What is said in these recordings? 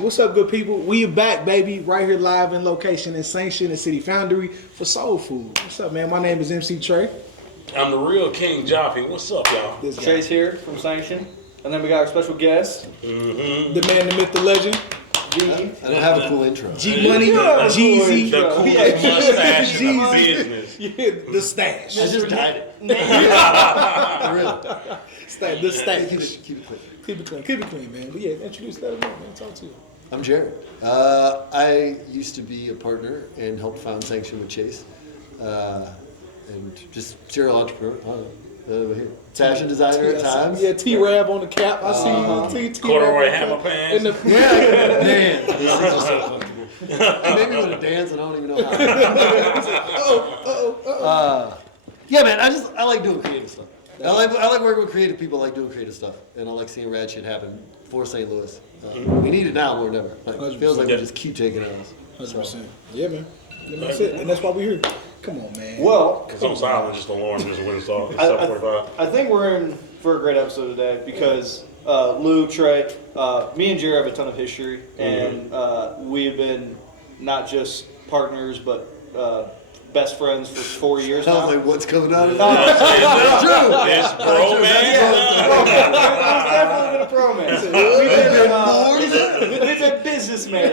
What's up, good people? We are back, baby, right here live in location in Sanction and City Foundry for Soul Food. What's up, man? My name is MC Trey. I'm the real King Joffy. What's up, y'all? This guy. Chase here from Sanction. And then we got our special guest, The man, the myth, the legend. G. I don't have a cool intro. G Money, Jeezy. Jeezy, The coolest mustache in the business. yeah, the stash. I just dyed it. Really. The stash. Keep it clean. Keep it clean, man. But yeah, introduce that man. Talk to you. I'm Jared. I used to be a partner and helped found Sanction with Chase. And just serial entrepreneur. I don't know. Fashion designer at times. Yeah, T-Rab on the cap. I see you. Corduroy hammer pants. Yeah, man. This is just so comfortable. You made me want to dance and I don't even know how. Yeah, man. I like doing creative stuff. I like working with creative people. I like doing creative stuff, and I like seeing rad shit happen for St. Louis. We need it now more than ever. Like, it feels like we just keep taking us. 100%. Yeah, man. That's it, and that's why we're here. Come on, man. Well, It's on silent, just alarm, just a wind star. It's 7:45. I think we're in for a great episode today because Lou, Trey, me and Jared have a ton of history, and we've been not just partners, but best friends for 4 years I now. was like, what's coming out of No, that? It's bro, man. There's definitely been a bromance. We've been businessmen.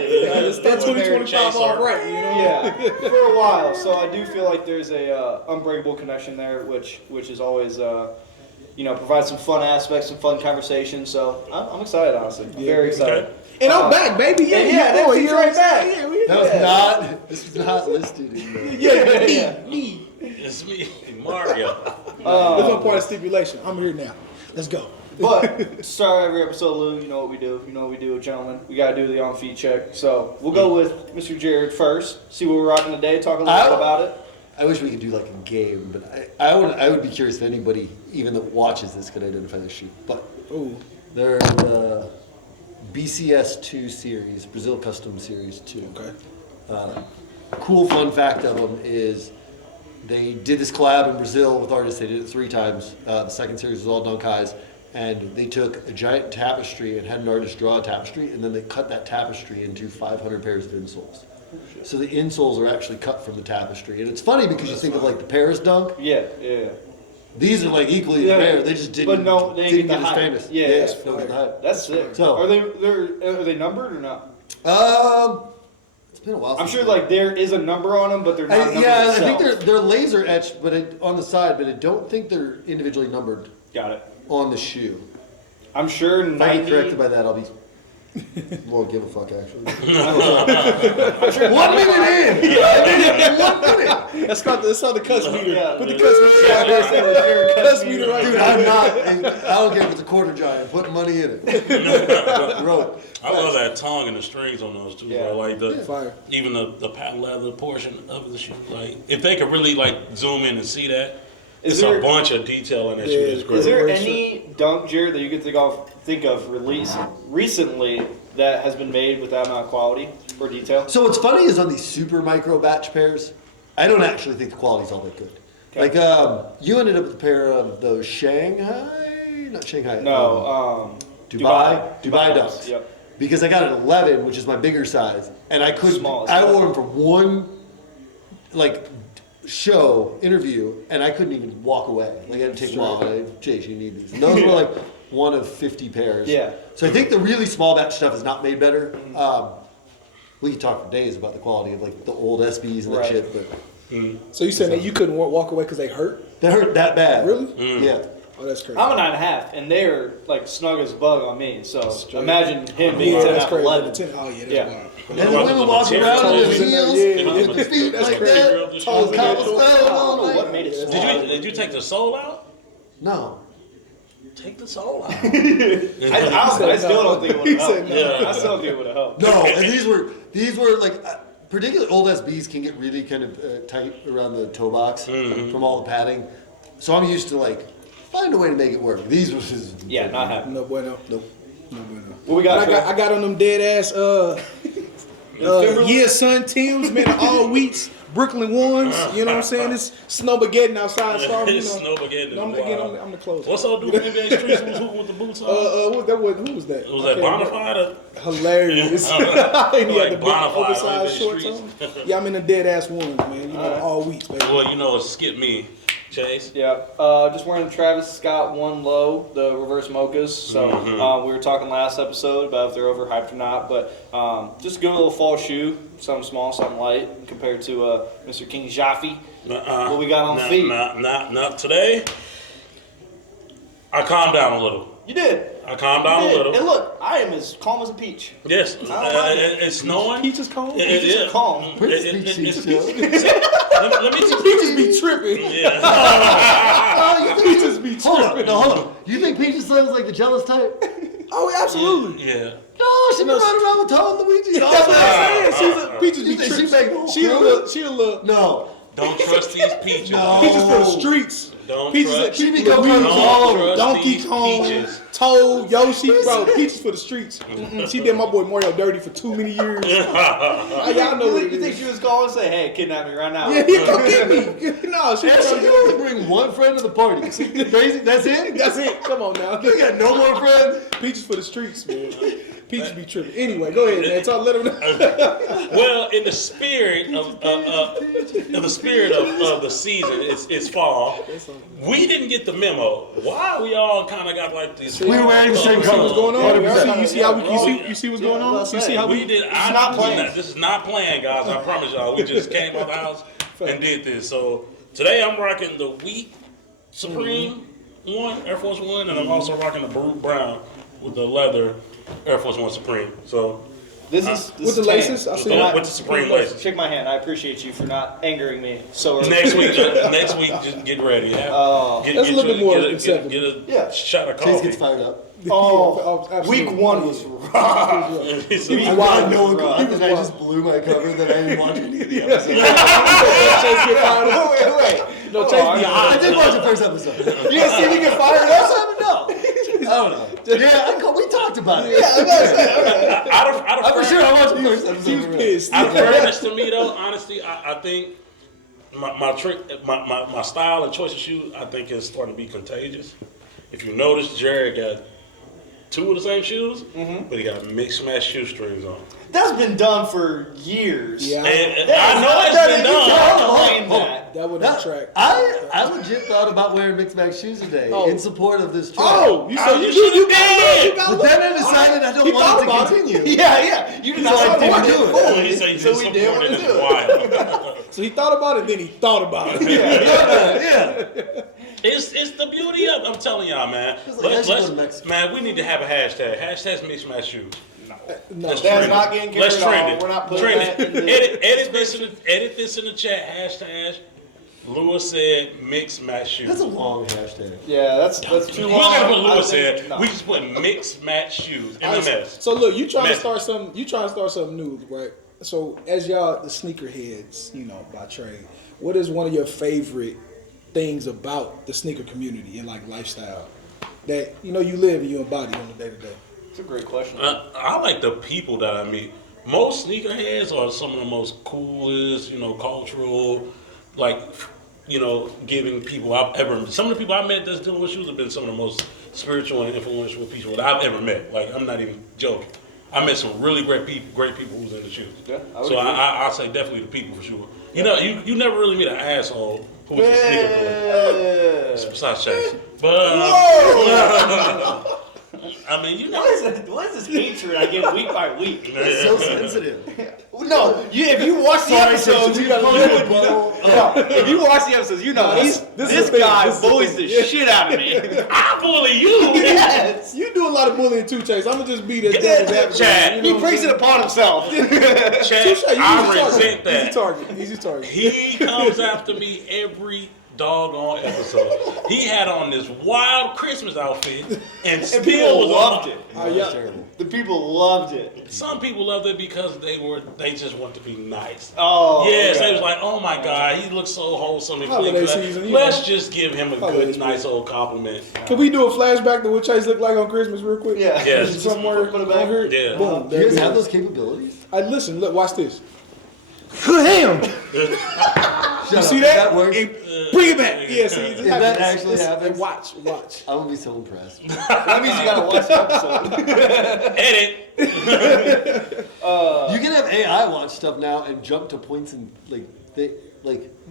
That 2025 all right, you know? Yeah, for a while. So I do feel like there's a unbreakable connection there, which is always provides some fun aspects, some fun conversation. So I'm excited, honestly. Very excited. Okay. And I'm back, baby. Yeah, that's you're right back. This was not listed in the... Me. It's me, Mario. There's no part of stipulation. I'm here now. Let's go. But to start every episode, Lou, you know what we do. You know what we do, gentlemen. We gotta do the on feet check. So we'll go with Mr. Jared first. See what we're rocking today. Talk a little bit about it. I wish we could do like a game, but I would be curious if anybody, even that watches this, could identify the shoe. But they're the BCS 2 series, Brazil Custom Series 2. Okay. Cool fun fact of them is they did this collab in Brazil with artists. They did it 3 times. The second series was all Donkai's. And they took a giant tapestry and had an artist draw a tapestry, and then they cut that tapestry into 500 pairs of insoles. So the insoles are actually cut from the tapestry. And it's funny because you think of like the Paris Dunk. Yeah. These are like equally as rare. They just didn't, they didn't get get as famous. Yeah, don't get the hype. that's sick. So- are they numbered or not? It's been a while. I'm since sure I- like there is a number on them, but they're not numbered. yeah, I itself. think they're laser etched, but on the side. But I don't think they're individually numbered Got it. on the shoe. I'm sure If I get 90. corrected by that, I'll be. Won't give a fuck actually. I'm sure 1 minute in. 1 minute. Let's start the cuss meter. Yeah. Put the cuss meter out there. Cuss meter right Dude, there. I'm not. I don't care if it's a quarter giant. I'm putting money in it. Bro. I love that tongue and the strings on those too. Yeah. Bro. Like Fire. even the patent leather portion of the shoe. Like if they could really like zoom in and see that, it's a bunch of detail in that shoe. It's great. Is there any dunk, Jared, that you could think of release recently that has been made with that amount of quality or detail? So what's funny is on these super micro batch pairs, I don't actually think the quality's all that good. Okay. Like you ended up with a pair of those not Shanghai. No, Dubai dunks. Yep. Because I got an 11, which is my bigger size, and I couldn't. Smallest. I wore them for one, show interview, and I couldn't even walk away. Like I had to take them off. And Chase, you need these. And those were like one of 50 pairs. Yeah. So I think the really small batch stuff is not made better. We could talk for days about the quality of like the old SBs and that Right. shit, but So you said that you couldn't walk away because they hurt? they hurt that bad. Really? Yeah. Oh, that's crazy. I'm a 9.5, and they are like snug as a bug on me. So Straight. imagine him being Yeah, 10 that's out of crazy. 11. Oh, yeah, that's Yeah. wild. And the women walking around in their heels, Yeah, with their feet that's like crazy. that, Toes in their cobblestone. toes. I don't know what made it Yeah, small. Did you take the sole out? No. Take the sole out. I still don't think it would He have said helped. no. I still don't think it would have helped. No, and these were like, particularly old SBs can get really kind of tight around the toe box from all the padding. So I'm used to like find a way to make it work. These was just Yeah, not happening. No bueno. Nope. No bueno. What we got? I got on them dead ass Yeah, son, Tim's, man, all wheats, Brooklyn ones. You know what I'm saying? It's Snowmageddon outside. So I'm, It's Snowmageddon. I'm the closest. What's old dude in NBA Streets who's hooping with the boots on? Who was that? Was that Bonafide? Hilarious. He had the big Bonafide, oversized NBA shorts Streets. on. Yeah, I'm in the dead ass ones, man. You know, all wheats, baby. Well, you know, skip me, Chase. Yeah, just wearing the Travis Scott One Low, the reverse mochas. So we were talking last episode about if they're overhyped or not, but just a good little fall shoe, something small, something light, compared to Mr. King Jaffe. What we got on feet? Not today. I calmed down a little. You did. I calmed down a little. And look, I am as calm as a peach. Yes, it's snowing. Peaches calm? Peaches are calm. Where's the peach show? Let me Peaches be tripping. Yeah. Peaches be Hold on, tripping. no, hold on. You think Peaches sounds like the jealous type? Oh, absolutely. Yeah. No, she been running around with Tom and Luigi. That's what I'm saying. Peaches You be think she tripping. make the She a whole little. She a little. No. Don't trust these peaches. No. Peaches for the streets. Don't Peaches, trust. She be Luigi, going Don't trust Donkey these Kong, peaches. Toad, Yoshi, bro. Peaches for the streets. She did my boy Mario dirty for too many years. Y'all know what it You think is. she was calling and say, "Hey, kidnap me right now"? Yeah, he come get me. No, she. And she can only bring one friend to the party. Crazy? That's it? That's it. Come on now. You got no more friends? Peaches for the streets, man. Peaches be tripping. Anyway, go ahead, man. Let them know. Well, in the spirit of the season, it's fall. We didn't get the memo. Why we all kind of got like this? We were wearing the same See what's going on? 100%. You see how you see what's going on? You see how We did. This is not planned, guys. I promise y'all. We just came out the house and did this. So today I'm rocking the Wheat Supreme One, Air Force One, and I'm also rocking the Baruch Brown with the leather Air Force One Supreme. So This is with the is laces. tame. I see with the Supreme laces. Shake my hand. I appreciate you for not angering me so early. Next week, just get ready. Yeah? That's a little bit more acceptable. Get a Yeah. shot of Chase coffee. gets fired up. Oh, absolutely. week one was rough. It's Week a- one No was one rough. I think I just blew my cover that I didn't watch any of the episodes. Chase get fired up. Wait. No, Chase be hot. I did watch the first episode. You didn't see me get fired up? No. I don't know. Yeah, we talked about it. out of I'm for sure I watched the first episode. He was pissed. Out of fairness to me, though, honestly, I think my style and choice of shoes, I think, is starting to be contagious. If you notice, Jared got two of the same shoes, but he got mixed match shoestrings on. That's been done for years. Yeah, And I know it's been done. that would not track. I legit thought about wearing mixed match shoes today in support of this trend. Oh, you Oh, said you you did. got But then I decided I don't want it to continue. Yeah. You did not So I support didn't it. do it. When he say So we did supported, want to it's do it. wild. So he thought about it, then he thought about it. Yeah. It's the beauty of. I'm telling y'all, man. It's like Let's, Mexico to Mexico. man, we need to have a hashtag. Hashtag mixed match shoes. No, Let's That's trend not it. getting Let's carried trend on. it. We're not putting Trend that it. in the Edit this in the chat. Hashtag Lewis said mixed match shoes. That's a long hashtag. Yeah, that's too We long. gotta put I Lewis think- said. no. We just put mixed match shoes. MMS. So look, you trying to Mess. start something. You trying to start something new, right? So as y'all, the sneakerheads, by trade, what is one of your favorite things about the sneaker community and like lifestyle that you live and you embody on the day to day? It's a great question. I like the people that I meet. Most sneakerheads are some of the most coolest, cultural, giving people I've ever met. Some of the people I met that's dealing with shoes have been some of the most spiritual and influential people that I've ever met. Like, I'm not even joking. I met some really great people who's in the shoes. Yeah, I would so agree. I'll say definitely the people for sure. You never really meet an asshole who's a sneaker collector. Besides Chase. But, I mean, What is this hatred I get week by week? It's so sensitive. No, if you watch the episodes, you would know. If you watch the episodes, you know this this is the thing. guy This is the bullies thing. the shit out of me. I bully you. Yes. You do a lot of bullying too, Chase. I'm gonna just be the devil's advocate. Chad. He brings it upon himself. Chad, Touche, I resent that. Easy target. He comes after me every doggone episode. He had on this wild Christmas outfit and still people was loved on. it. That's yeah. terrible. The people loved it. Some people loved it because they just want to be nice. Oh, Yes, okay. they was like, oh my God, he looks so wholesome and Holiday clean. season, you Let's know. just give him a Holiday good, nice season. old compliment. Can we do a flashback to what Chase looked like on Christmas real quick? Yeah. Yes. Somewhere Put it back. on here? Yeah. Boom. Do There you guys it have is. those capabilities? Listen, look, watch this. Damn! You see that? That works. And bring it back. Yeah, see, If that actually happens. Watch. I'm gonna be so impressed. That means you gotta watch the episode. Edit. You can have AI watch stuff now and jump to points and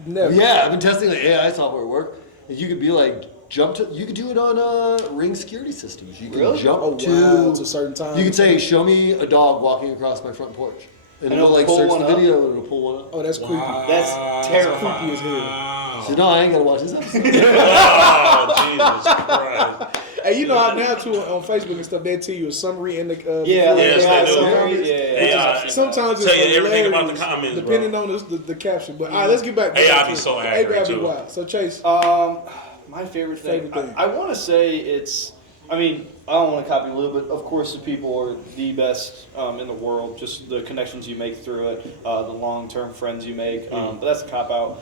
Never. Yeah, I've been testing the AI software at work, and you could be like jump to. You could do it on Ring security systems. You can Really? jump Oh, to wow, to certain times. You could say, "Show me a dog walking across my front porch," and And it'll like it'll pull search one the up? video and it'll pull one up. Oh, that's creepy. That's terrifying. Creepy as hell. Wow. So no, I ain't gotta watch this episode. Oh, Jesus Christ. Hey, you know how now too on Facebook and stuff they tell you a summary in the Yeah, before Yes, the they do. comments. AI. Sometimes it's Tell you everything about the hilarious, comments, depending on the caption. But all right, let's get back. AI be so accurate, AI be too. wild. So Chase, My favorite thing. Favorite thing. I want to say it's. I mean, I don't want to copy Lou, but of course the people are the best in the world. Just the connections you make through it, the long-term friends you make. But that's a cop out.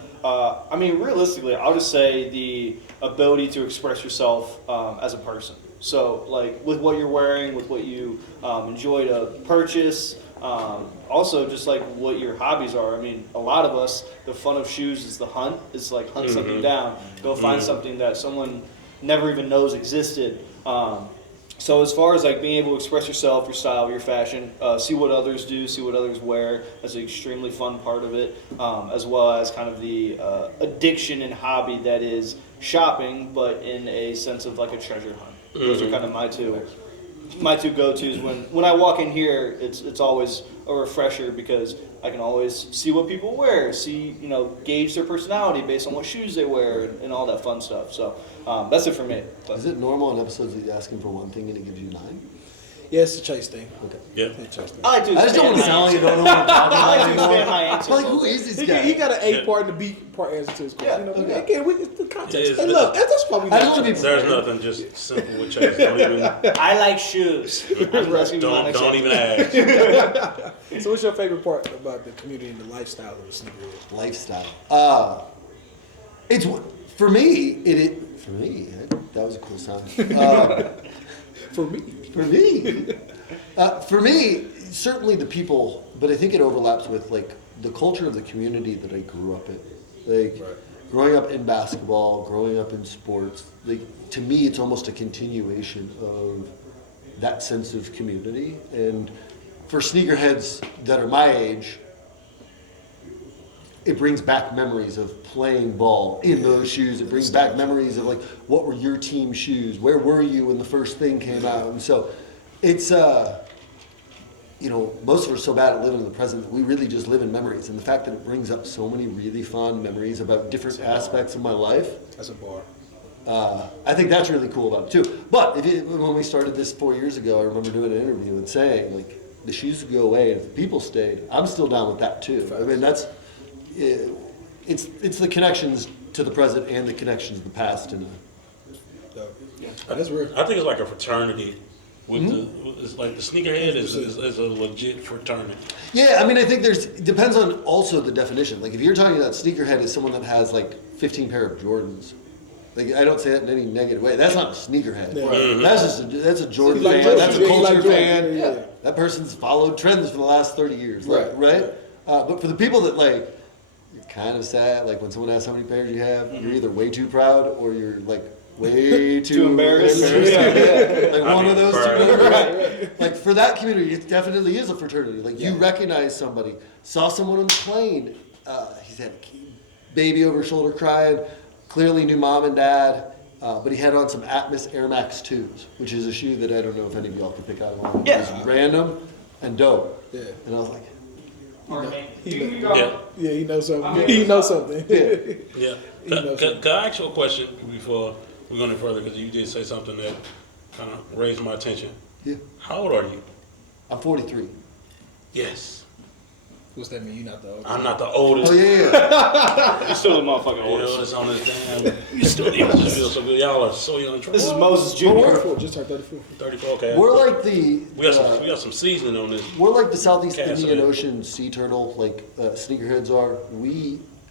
I mean, realistically, I'll just say the ability to express yourself as a person. So, like with what you're wearing, with what you enjoy to purchase. Also, just like what your hobbies are. I mean, a lot of us, the fun of shoes is the hunt. It's like hunt something down, go find something that someone never even knows existed. So as far as like being able to express yourself, your style, your fashion, see what others do, see what others wear, that's an extremely fun part of it, as well as kind of the addiction and hobby that is shopping, but in a sense of like a treasure hunt. Those are kind of my two go-tos. When I walk in here, it's always a refresher because I can always see what people wear, gauge their personality based on what shoes they wear and all that fun stuff. So that's it for me. But Is it normal in episodes that you ask him for one thing and he gives you 9? yeah, it's a Chase thing. Okay. Yeah. It's a Chase thing. I like to I just don't want to expand sound like my I don't know what I'm talking I about like to anymore. expand my answer. Like, who is this He guy? got an A Yeah. part and a B part answer to his question. Yeah, You know, okay. again, it's the context. It's- Hey, look, that's why we I just like want to be Chase. There's prepared. nothing just simple with Chase. Don't even, I like shoes. That's gonna be my next don't answer. even ask. So what's your favorite part about the community and the lifestyle of the sneakerhead? Lifestyle. It's for me. For me. That was a cool sound. For me. For me, certainly the people, but I think it overlaps with like the culture of the community that I grew up in. Like growing up in basketball, growing up in sports. Like to me, it's almost a continuation of that sense of community. And for sneakerheads that are my age, it brings back memories of playing ball in those shoes. It brings back memories of like, what were your team shoes? Where were you when the first thing came out? And so it's, most of us are so bad at living in the present that we really just live in memories. And the fact that it brings up so many really fond memories about different aspects of my life, That's a bar. I think that's really cool about it too. But when we started this 4 years ago, I remember doing an interview and saying like, the shoes would go away and if the people stayed, I'm still down with that too. I mean, it's the connections to the present and the connections to the past. And That's real. I think it's like a fraternity. It's like the sneakerhead is a legit fraternity. yeah, I mean, I think depends on also the definition. Like if you're talking about sneakerhead as someone that has like 15 pair of Jordans. Like I don't say that in any negative way. That's not a sneakerhead. Yeah. That's a Jordan He like fan. Jordan. That's a Yeah, he culture like Jordan. fan. Yeah. That person's followed trends for the last 30 years. Like, Right. But for the people that like, you're kind of sad. Like when someone asks how many pairs you have, you're either way too proud or you're like way too embarrassed. Like one of those two. Right. Right. Like for that community, it definitely is a fraternity. Like you recognize somebody, saw someone on the plane. He's had a baby over his shoulder crying. Clearly knew mom and dad. But he had on some Atmos Air Max 2s, which is a shoe that I don't know if any of y'all can pick out on. Yeah. It's random and dope. Yeah. And I was like, Yeah. Yeah, he knows something. He knows something. Yeah. knows Can I ask you a question before we go any further? Because you did say something that kind of raised my attention. yeah, How old are you? I'm 43. Yes. What's that mean? You not the oldest? I'm not the oldest. Oh yeah. You're still the motherfucking You know, oldest. it's on this damn. You still the oldest. Feel so good. Y'all are so young. This is Moses Jr. 34. Just turned 34. 34. Okay. We're like the. We got some seasoning on this. We're like the Southeast Okay, Indian so- Ocean sea turtle, like sneakerheads are.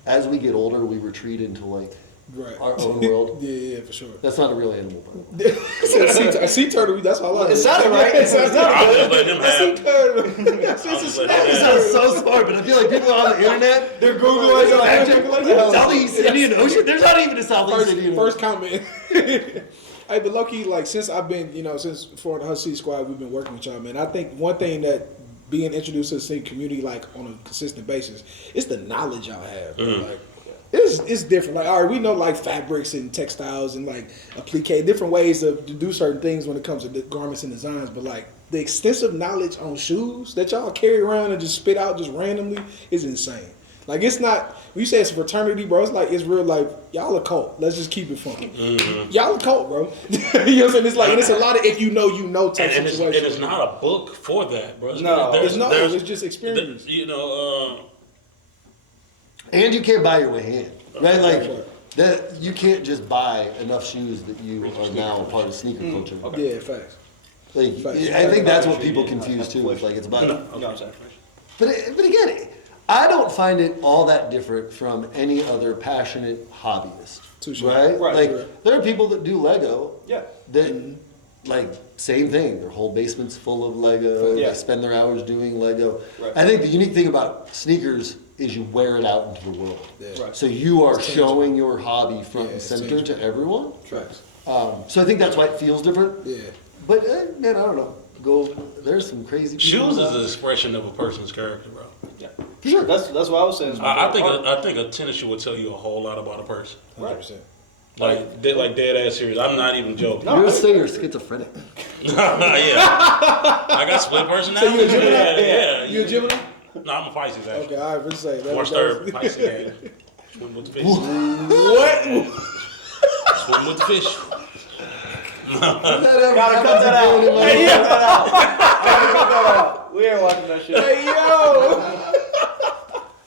As we get older, we retreat into like Right. our own world. Yeah, for sure. That's not a real animal, but A sea turtle. That's all I. It sounded right. It sounded I'm just letting him A sea have. turtle. I'm just letting that him have. sounds so smart. But I feel like people on the internet, They're Googling Southeast Indian Ocean. There's not even a Southeast Indian First Ocean. comment. Hey, but low key, like since I've been, since for the Hustle City Squad, we've been working with y'all, man. I think one thing that being introduced to the sneaker community, like on a consistent basis, is the knowledge y'all have. Bro. Like, it's different. Like, all right, we know like fabrics and textiles and like applique, different ways to do certain things when it comes to the garments and designs. But like the extensive knowledge on shoes that y'all carry around and just spit out just randomly is insane. Like it's not. When you say it's a fraternity, bro, it's like it's real. Like y'all a cult. Let's just keep it fun. Y'all a cult, bro. You know what I'm saying? It's like and it's a lot of if you know type And situation. it's not a book for that, bro. No. It's just experience. You know, And you can't buy your way in, right? Like that, you can't just buy enough shoes that you are now a part of sneaker culture. Yeah, facts. Like, Facts. I think that's what people confuse too. It's like it's about. No, I'm sorry. But again, I don't find it all that different from any other passionate hobbyist, Touche. right? Right. Like Sure. there are people that do Lego Yeah. that like same thing. Their whole basement's full of Lego. Yeah. They spend their hours doing Lego. Right. I think the unique thing about sneakers is you wear it out into the world. Yeah. Right. So you are It's tangible. showing your hobby front Yeah, and it's center tangible. to everyone. Facts. So I think that's why it feels different. Yeah. But man, I don't know. There's some crazy people. shoes is out an expression of a person's character, bro. Yeah. For sure. That's what I was saying. I think a tennis shoe will tell you a whole lot about a person. 100%. Like dead ass serious. I'm not even joking. No. You're gonna say you're schizophrenic. Yeah, I got split personality. So you a Gemini? Yeah. You a Gemini? No, I'm a Pisces actually. Okay, all right, let's say that. March that 3rd, Pisces game. Swim with the fish. What? Swim with the fish. Gotta cut that out. Hey, yo. Gotta cut that out. We ain't watching that shit. Hey, yo.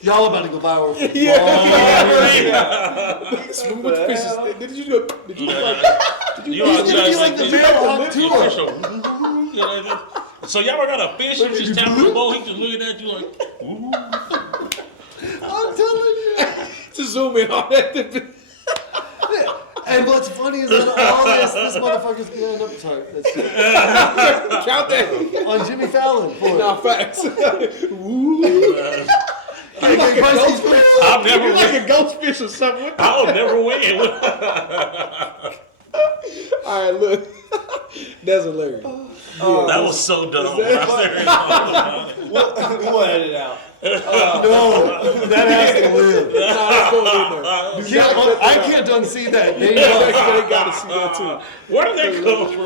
Y'all about to go viral. Swim with the fishes. Did you do? Did you like? You He's gonna be like the male on tour. tour. So y'all got a fish, you just tap the boat, he just looking at you like, ooh. I'm telling you. To zoom in on that. And what's funny is that all this motherfucker's gonna end up. Sorry, that's Count that. on Jimmy Fallon. For Nah, facts. Ooh. I'll never You're like win. a ghost fish or something. I'll never win. All right, look. That's hilarious. That was so dumb. We'll edit it out. No, that has to live. Nah, let's go in there. I can't unsee that. They They know. gotta see that too. Where did that come from,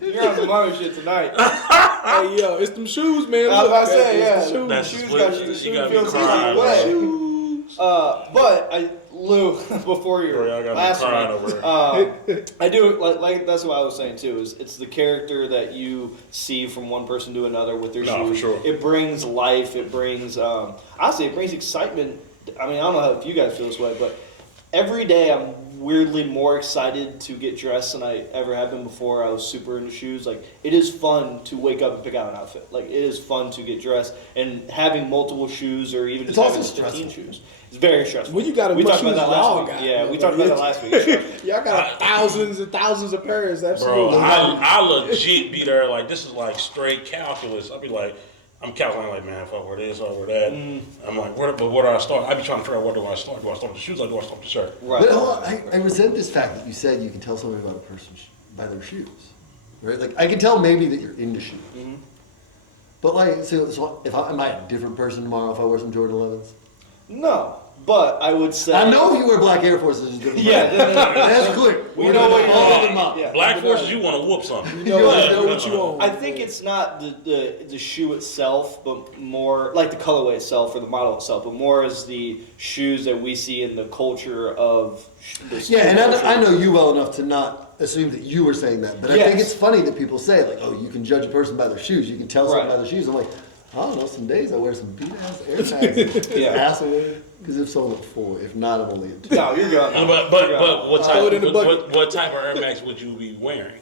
bro? You're on some other shit tonight. Hey, yo, it's them shoes, man. I was about to Look, say, it's yeah. the That's shoes. Shoes what- got you. you Shoes gotta feel be some crying, way. bro. But Lou, before Bro, your y'all got me last crying one, over it. I do like that's what I was saying too. Is it's the character that you see from one person to another with their No, shoes. for sure. It brings life. It brings honestly, it brings excitement. I mean, I don't know if you guys feel this way, but every day I'm weirdly more excited to get dressed than I ever have been before. I was super into shoes. Like it is fun to wake up and pick out an outfit. Like it is fun to get dressed and having multiple shoes or even It's just also having 15 stressful. shoes. It's very stressful. When you got as we much talked about shoes that as y'all last week. got. Yeah, we talked about that last week. It's stressful. Y'all got thousands and thousands of pairs. Bro, Absolutely. I legit be there like this is like straight calculus. I'll be like, I'm calculating like, man, if I wear this, I wear that. I'm like, where do I start? I be trying to figure out where do I start? Do I start with the shoes or do I start with the shirt? Right. But hold on, I resent this fact that you said you can tell somebody about a person by their shoes, right? Like I can tell maybe that you're into shoes, but like, so if am I a different person tomorrow if I wear some Jordan 11s? No, but I would say. I know if you wear black Air Forces, it's a different. Yeah, person. That's clear. We know what you're all doing. of them up. Yeah. Black forces, you want to whoop something. You know what you own. I think it's not the shoe itself, but more like the colorway itself or the model itself, but more as the shoes that we see in the culture of. Yeah, and I know you well enough to not assume that you were saying that, but I Yes. think it's funny that people say like, "Oh, you can judge a person by their shoes. You can tell someone Right. by their shoes." I'm like, I don't know. Some days I wear some beat ass Air Max. Yeah. Ass away. Because if so, I'm at 4. If not, I'm only at 2. No, you're good. But what Throw it in the type? bucket. What type of Air Max would you be wearing?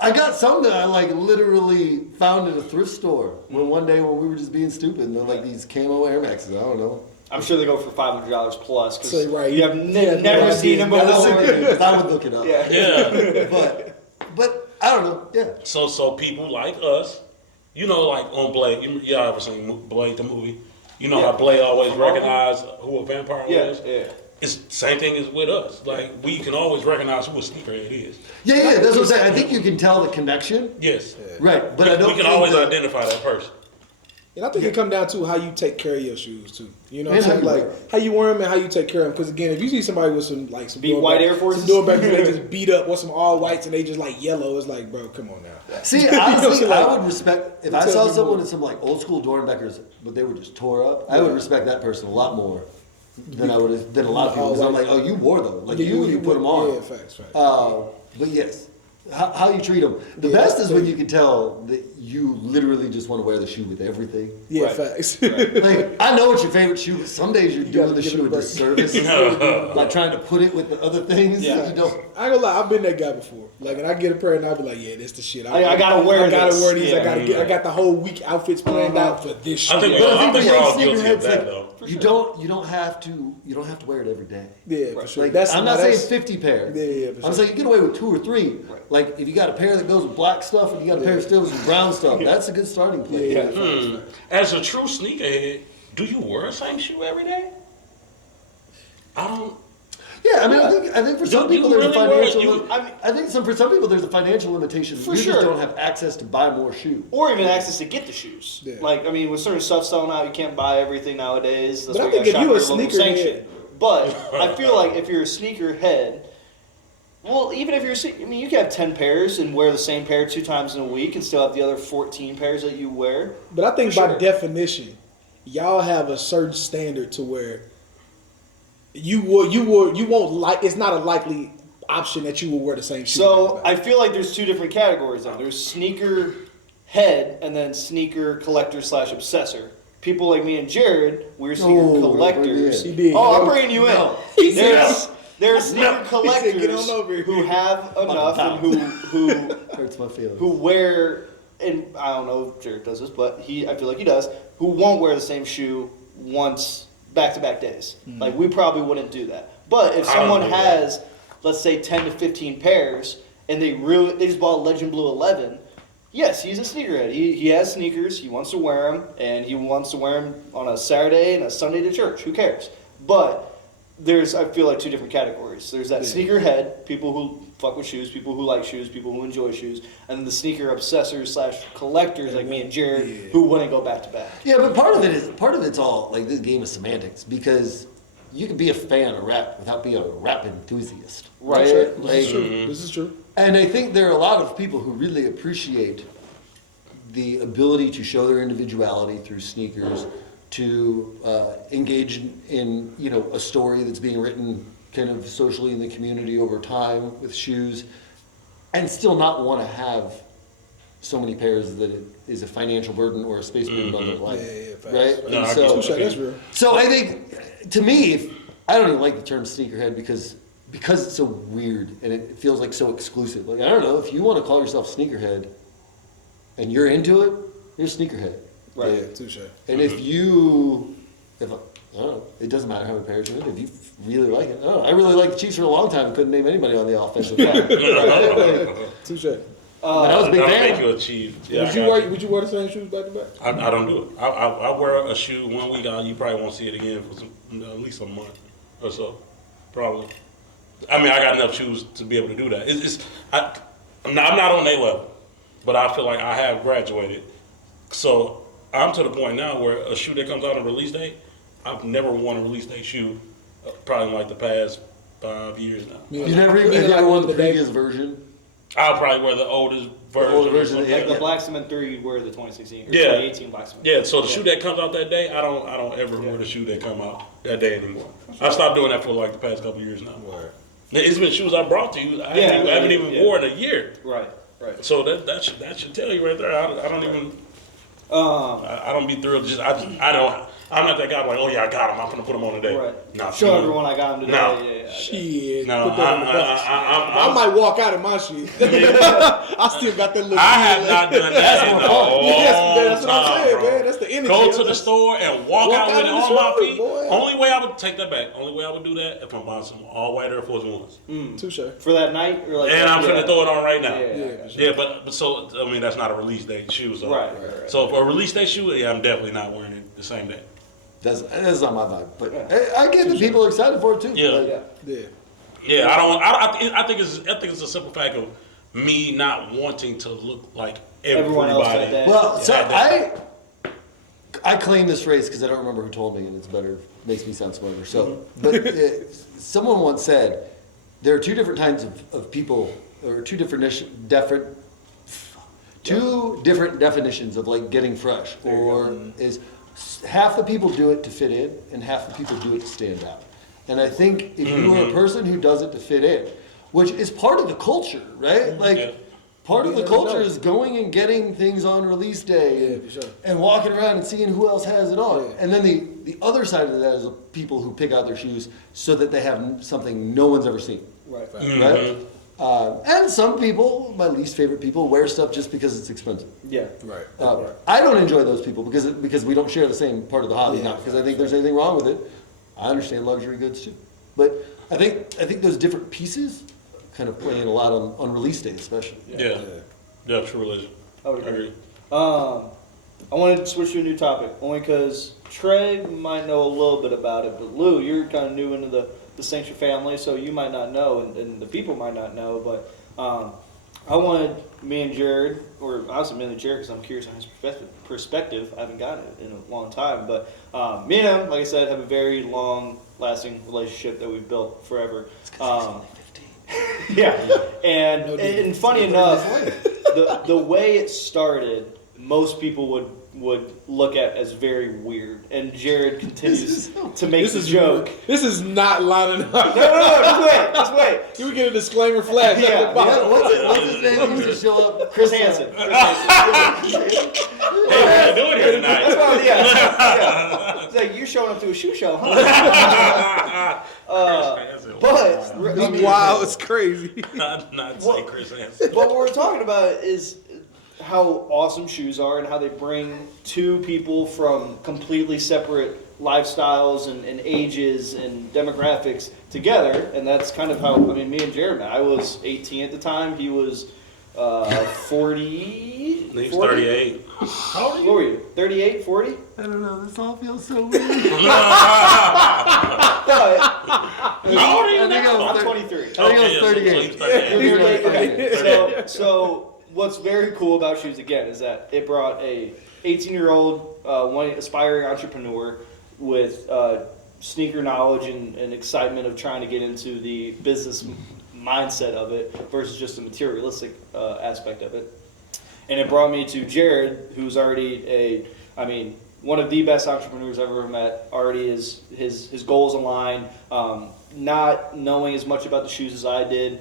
I got some that I like literally found at a thrift store. When one day when we were just being stupid, and they're like these camo Air Maxes. I don't know. I'm sure they go for $500 plus. Cause So, right. You have never Yeah, seen them never before. seen I would look it up. Yeah. Yeah. But I don't know. Yeah. So people like us, like on Blade. Y'all ever seen Blade the movie? You know Yeah. how Blade always recognize who a vampire is. Yeah. It's the same thing as with us. Like we can always recognize who a sneakerhead is. Yeah, that's what I'm saying. I think you can tell the connection. Yes. Right. But I don't We can think always that- identify that person. And I think it come down to how you take care of your shoes too. You know what And I'm saying? how you Like wear 'em. how you wear them and how you take care of them. Because again, if you see somebody with some Beat white Air Forces? some Doorback, they just beat up with some all whites and they just like yellow. It's like, bro, come on now. See, honestly, Like, I would respect if I tell saw people- someone in some like old school Dornbeckers, but they were just tore up. I would respect that person a lot more than a lot of people. Because I'm like, oh, you wore them, like you put them on. Yeah, facts. But yes, how you treat them. The best is when you can tell that you literally just want to wear the shoe with everything. Yeah, Right. facts. Like, I know it's your favorite shoe, but some days you're doing gotta the give shoe it a a break. disservice. Like trying to put it with the other things. Yeah. You don't. I ain't gonna lie, I've been that guy before. Like, and I get a pair and I be like, yeah, that's the shit. I gotta wear I gotta this. wear these. Yeah. I got the whole week outfits planned out for this shit. I think But I I think think we're all the guilty of sneakerheads, that like, though. you don't have to wear it every day. Yeah, for sure. Like, That's I'm not saying that's- 50 pair. Yeah, for I'm sure. saying you get away with 2 or 3. Right. Like if you got a pair that goes with black stuff and you got a pair still with some brown stuff, that's a good starting place. Yeah. As a true sneakerhead, do you wear the same shoe every day? I don't. Yeah, I mean, I think for some You people there's a really wear it? financial. You- I think for some people there's a financial limitation. For You sure. just don't have access to buy more shoes. Or even access to get the shoes. Yeah. Like, I mean, with certain stuff selling out, you can't buy everything nowadays. That's But I why think you if gotta you a shop at your local sneakerhead- sanction. But I feel like if you're a sneakerhead, well, even if I mean, you can have 10 pairs and wear the same pair 2 times in a week and still have the other 14 pairs that you wear. But I think For by sure. definition, y'all have a certain standard to where you won't like. It's not a likely option that you will wear the same shoe. So I feel like there's 2 different categories though. There's sneaker head and then sneaker collector / obsessor. People like me and Jared, we're sneaker Oh, collectors. he did. Oh, I'm bringing you in. No. He said There are sneaker He said, "Get collectors on over here." who have enough and who Hurts my feelings. who wear, and I don't know if Jared does this, but I feel like he does, who won't wear the same shoe once back-to-back days. Like, we probably wouldn't do that. But if I don't someone do that. has, let's say, 10 to 15 pairs, and they just bought Legend Blue 11, yes, he's a sneakerhead. He has sneakers, he wants to wear them, and he wants to wear them on a Saturday and a Sunday to church. Who cares? But I feel like 2 different categories. There's that sneakerhead, people who fuck with shoes, people who like shoes, people who enjoy shoes, and then the sneaker obsessors / collectors like me and Jared who wouldn't go back to back. Yeah, but part of it's all like this game of semantics because you can be a fan of rap without being a rap enthusiast. Right. This is Like, true. This is true. and I think there are a lot of people who really appreciate the ability to show their individuality through sneakers, to engage in a story that's being written kind of socially in the community over time with shoes, and still not want to have so many pairs that it is a financial burden or a space burden on their life. Yeah, facts. Right? No, And I so, get you. That's real. so I think, to me, I don't even like the term sneakerhead because it's so weird and it feels like so exclusive. Like, I don't know, if you want to call yourself sneakerhead and you're into it, you're a sneakerhead. Right. Yeah, touche. And if I don't know, it doesn't matter how many pairs you're in. If you really like it, I don't know. I really liked the Chiefs for a long time and couldn't name anybody on the offensive line. Touche. But I was a big That'll fan. make you achieve. Yeah, Would you wear the same shoes back to back? I don't do it. I wear a shoe 1 week. You probably won't see it again for at least a month or so, probably. I mean, I got enough shoes to be able to do that. I'm not on their level, but I feel like I have graduated. So I'm to the point now where a shoe that comes out on release day, I've never worn a release day shoe, probably in like the past 5 years now. You never even Meaning like won on the the day- previous version. I'll probably wear the oldest version. older or version, something yeah. Like like the that. Black Cement 3, you wear the 2016 or Yeah. 2018 Black Cement. Yeah, so the shoe that comes out that day, I don't ever wear the shoe that come out that day anymore. I stopped doing that for like the past couple years now. It's been shoes I brought to you. I haven't even worn in a year. Right, right. So that should tell you right there. I don't even. I don't be thrilled. I don't. I'm not that guy like, oh yeah, I got him. I'm gonna put him on today. Right. No, Show everyone I got him today. No. Yeah. Shit. No, put that on the box. I might walk out of my shit. I still got that little. I have not done that in a long Yes, that's what I'm time, saying, bro. man. That's the energy. Go to the store and walk out with it of the on my store, feet. boy. Only way I would take that back. Only way I would do that if I'm buying some all white Air Force Ones. Touche. For that night, or like, And I'm finna throw it on right now. Yeah. But so I mean that's not a release day shoe. So. Right. So for a release day shoe, yeah, I'm definitely not wearing it the same day. That's not my vibe, but I get that people are excited for it too. Yeah. Like, Yeah. Yeah, I think it's a simple fact of me not wanting to look like Everyone else everybody. had that. Well, so Yeah, I claim this phrase because I don't remember who told me, and it's better, makes me sound smarter. So, but someone once said there are two different kinds of people, or two different definitions of like getting fresh, or is half the people do it to fit in, and half the people do it to stand out. And I think if you are a person who does it to fit in, which is part of the culture, right? Like. Yeah. Part of the Being culture adult. is going and getting things on release day and, for sure. and walking around and seeing who else has it on. Yeah. And then the other side of that is the people who pick out their shoes so that they have something no one's ever seen, Right. right? And some people, my least favorite people, wear stuff just because it's expensive. Yeah. Right. I don't enjoy those people because we don't share the same part of the hobby. Not because I think there's anything wrong with it. I understand luxury goods too, but I think those different pieces kind of play in a lot on release day, especially. Yeah, true religion. I would agree. I wanted to switch to a new topic, only because Trey might know a little bit about it, but Lou, you're kind of new into the Sanction family, so you might not know, and the people might not know, but I wanted me and Jared, or obviously mainly Jared, because I'm curious on his perspective. I haven't gotten it in a long time, but me and him, like I said, have a very long-lasting relationship that we've built forever. Yeah, and funny enough, the way it started, most people would look at as very weird, and Jared continues to make the joke. This is not lining up. No, just wait. You would get a disclaimer flash. Yeah. at the bottom. What's his name? He used to show up. Chris Hansen. Hey, what are you doing here tonight? That's why, yeah. It's like, you're showing up to a shoe show, huh? But Wow, it's crazy. not say Chris Hansen. what we're talking about is how awesome shoes are and how they bring two people from completely separate lifestyles and ages and demographics together. And that's kind of how, I mean, me and Jared, I was 18 at the time. He was 40. He's 38. How old are What you? were you? 38, 40? I don't know. This all feels so weird. But How old are you I think I now? was I'm 30. 23. I think I was 38. So he's 38. So what's very cool about shoes again is that it brought a 18-year-old aspiring entrepreneur with sneaker knowledge and excitement of trying to get into the business mindset of it versus just the materialistic aspect of it. And it brought me to Jared, who's already one of the best entrepreneurs I've ever met. Already his goals align, not knowing as much about the shoes as I did.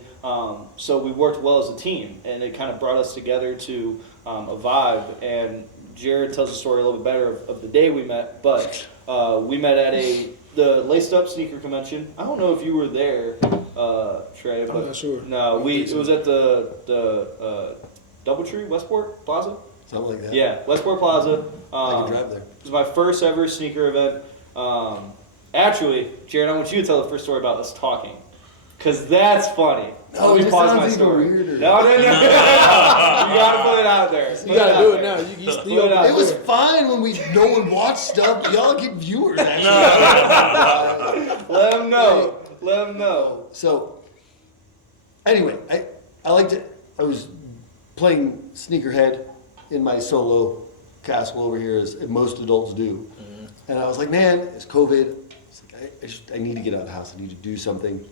So we worked well as a team, and it kind of brought us together to a vibe. And Jared tells the story a little bit better of the day we met, but we met at the Laced Up Sneaker Convention. I don't know if you were there, Trey. But not sure. No, it was at the Doubletree Westport Plaza. Something like that. Yeah, Westport Plaza. I can drive there. It was my first ever sneaker event. Actually, Jared, I want you to tell the first story about us talking, because that's funny. No, Let it me just pause sounds my even story. weirder. No. You gotta put it out there. You gotta do it now. You Put it out It was there. fine when no one watched stuff, but y'all get viewers actually. Let them know. Let them know. So, anyway, I liked it. I was playing sneakerhead in my solo castle over here, as most adults do. And I was like, man, it's COVID. It's like, I need to get out of the house. I need to do something.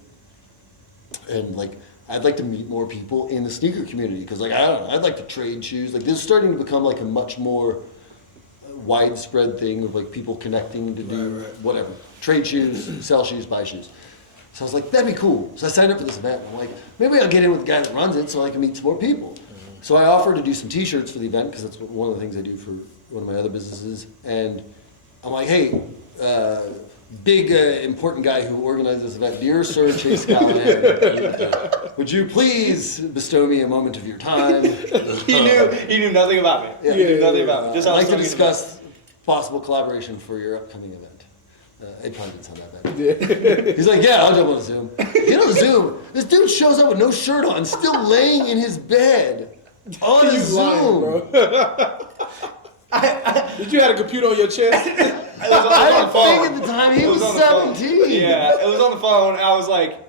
And like, I'd like to meet more people in the sneaker community because, like, I don't know, I'd like to trade shoes. Like, this is starting to become like a much more widespread thing of like people connecting to do whatever, trade shoes, sell shoes, buy shoes. So I was like, that'd be cool. So I signed up for this event. I'm like, maybe I'll get in with the guy that runs it so I can meet some more people. So I offered to do some T-shirts for the event because that's one of the things I do for one of my other businesses, and I'm like, hey, big important guy who organized this event, dear Sir Chase Callahan, would you please bestow me a moment of your time? He knew nothing about me. Yeah. He knew nothing about me. Just I'd how I like was to talking discuss possible collaboration for your upcoming event. It probably didn't sound that bad. He's like, yeah, I'll jump on Zoom. Get on Zoom. This dude shows up with no shirt on, still laying in his bed on a You Zoom. lying, bro. Did you have a computer on your chest? It was on I the didn't phone. think at the time he It was on the phone. 17. Yeah, it was on the phone. I was like,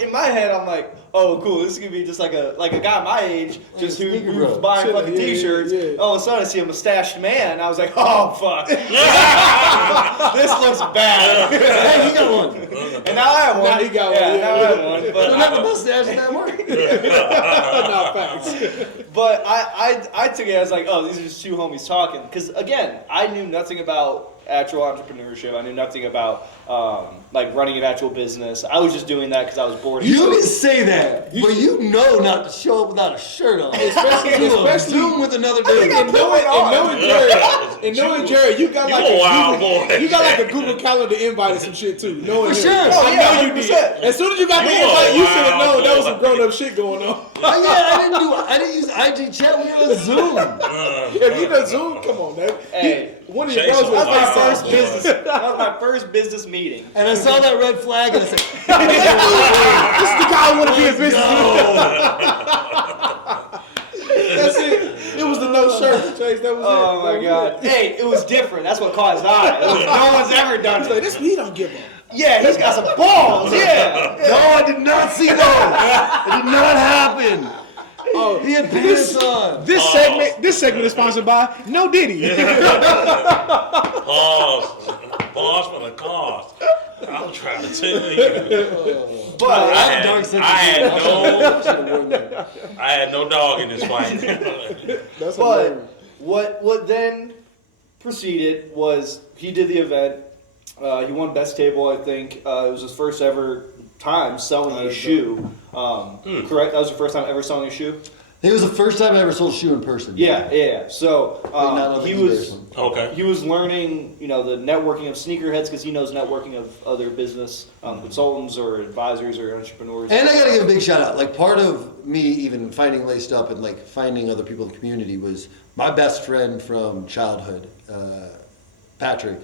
in my head, I'm like, oh, cool. This is gonna be just like a guy my age, just a sneaker who's bro. buying Shit, fucking yeah, t-shirts. yeah. All of a sudden, I see a mustached man. I was like, oh fuck, this looks bad. Hey, he got one. And now I have one. Now he got one, Yeah, yeah. now I have one. Don't But have the mustache in that work. Nah, facts. But I took it as like, oh, these are just two homies talking. Because again, I knew nothing about actual entrepreneurship. I knew nothing about like running an actual business. I was just doing that because I was bored. You can say that, but you know not to show up without a shirt on. Especially Zoom with another dude. And knowing Jared, you got like You a wild boy. You got like a Google Calendar invite and some shit too. Knowing For him. sure. I Oh, yeah, know you did. 100%. As soon as you got the You a invite, you should have wild known that was boy. some grown up shit going on. I didn't use IG chat. We were on Zoom. If you done Zoom, come on, man. Hey, One of your Chase bros him. was that was my like, first business. That was my first business meeting. And I saw that red flag and I said, "This is the guy I want to be in business with." That's it. It was the no shirt, Chase. That was it. Oh my god. Hey, it was different. That's what caught his eye. No one's ever done Like, it. this he don't give a. Yeah, he's got some balls. Yeah. no, I did not see that. It did not happen. Oh, He had pants on. This segment is sponsored by No Diddy. Pause. Pause for the cause. I'm trying to tell you. But I have a dark sense of I had no dog in this fight. That's hilarious. what then proceeded was he did the event. He won best table, I think. It was his first ever time selling a shoe. Correct? That was your first time ever selling a shoe? It was the first time I ever sold a shoe in person. Yeah. So Not on he the was eBay one. Okay. he was learning, the networking of sneakerheads because he knows networking of other business consultants or advisors or entrepreneurs. And I gotta give a big shout out. Like part of me even finding Laced Up and like finding other people in the community was my best friend from childhood, Patrick.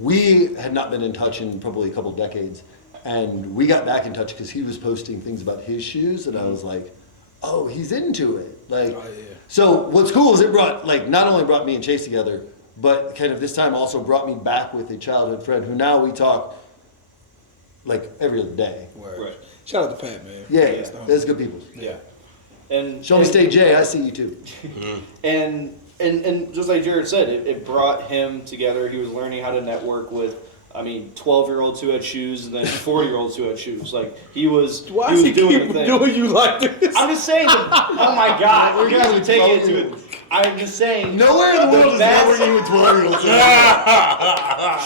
We had not been in touch in probably a couple decades, and we got back in touch because he was posting things about his shoes, and I was like, oh, he's into it. Like, Oh, yeah. so what's cool is it brought not only brought me and Chase together, but kind of this time also brought me back with a childhood friend who now we talk like every other day. Right. Shout out to Pat, man. Yeah, that's good people. Yeah. And Show me State J, I see you too. And just like Jared said, it brought him together. He was learning how to network with, 12-year-olds who had shoes and then 40-year-olds who had shoes. Like he was Why does he doing keep the thing. doing you like this? I'm just saying. Oh my God, We're you guys gonna are taking it follow to it. I'm just saying. Nowhere in the world is mass- networking with 12-year-olds.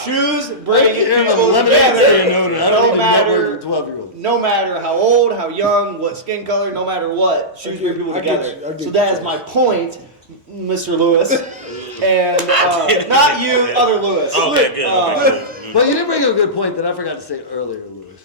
Shoes bring I'm a people lemonade stand together. owner. I don't No even network matter, with 12-year-olds. no matter how old, how young, what skin color, no matter what, shoes bring people I get together. you, I get So you, that is Chase. my point, Mr. Lewis, and not you, other Lewis. Okay, good. Okay. But you did bring up a good point that I forgot to say earlier, Lewis.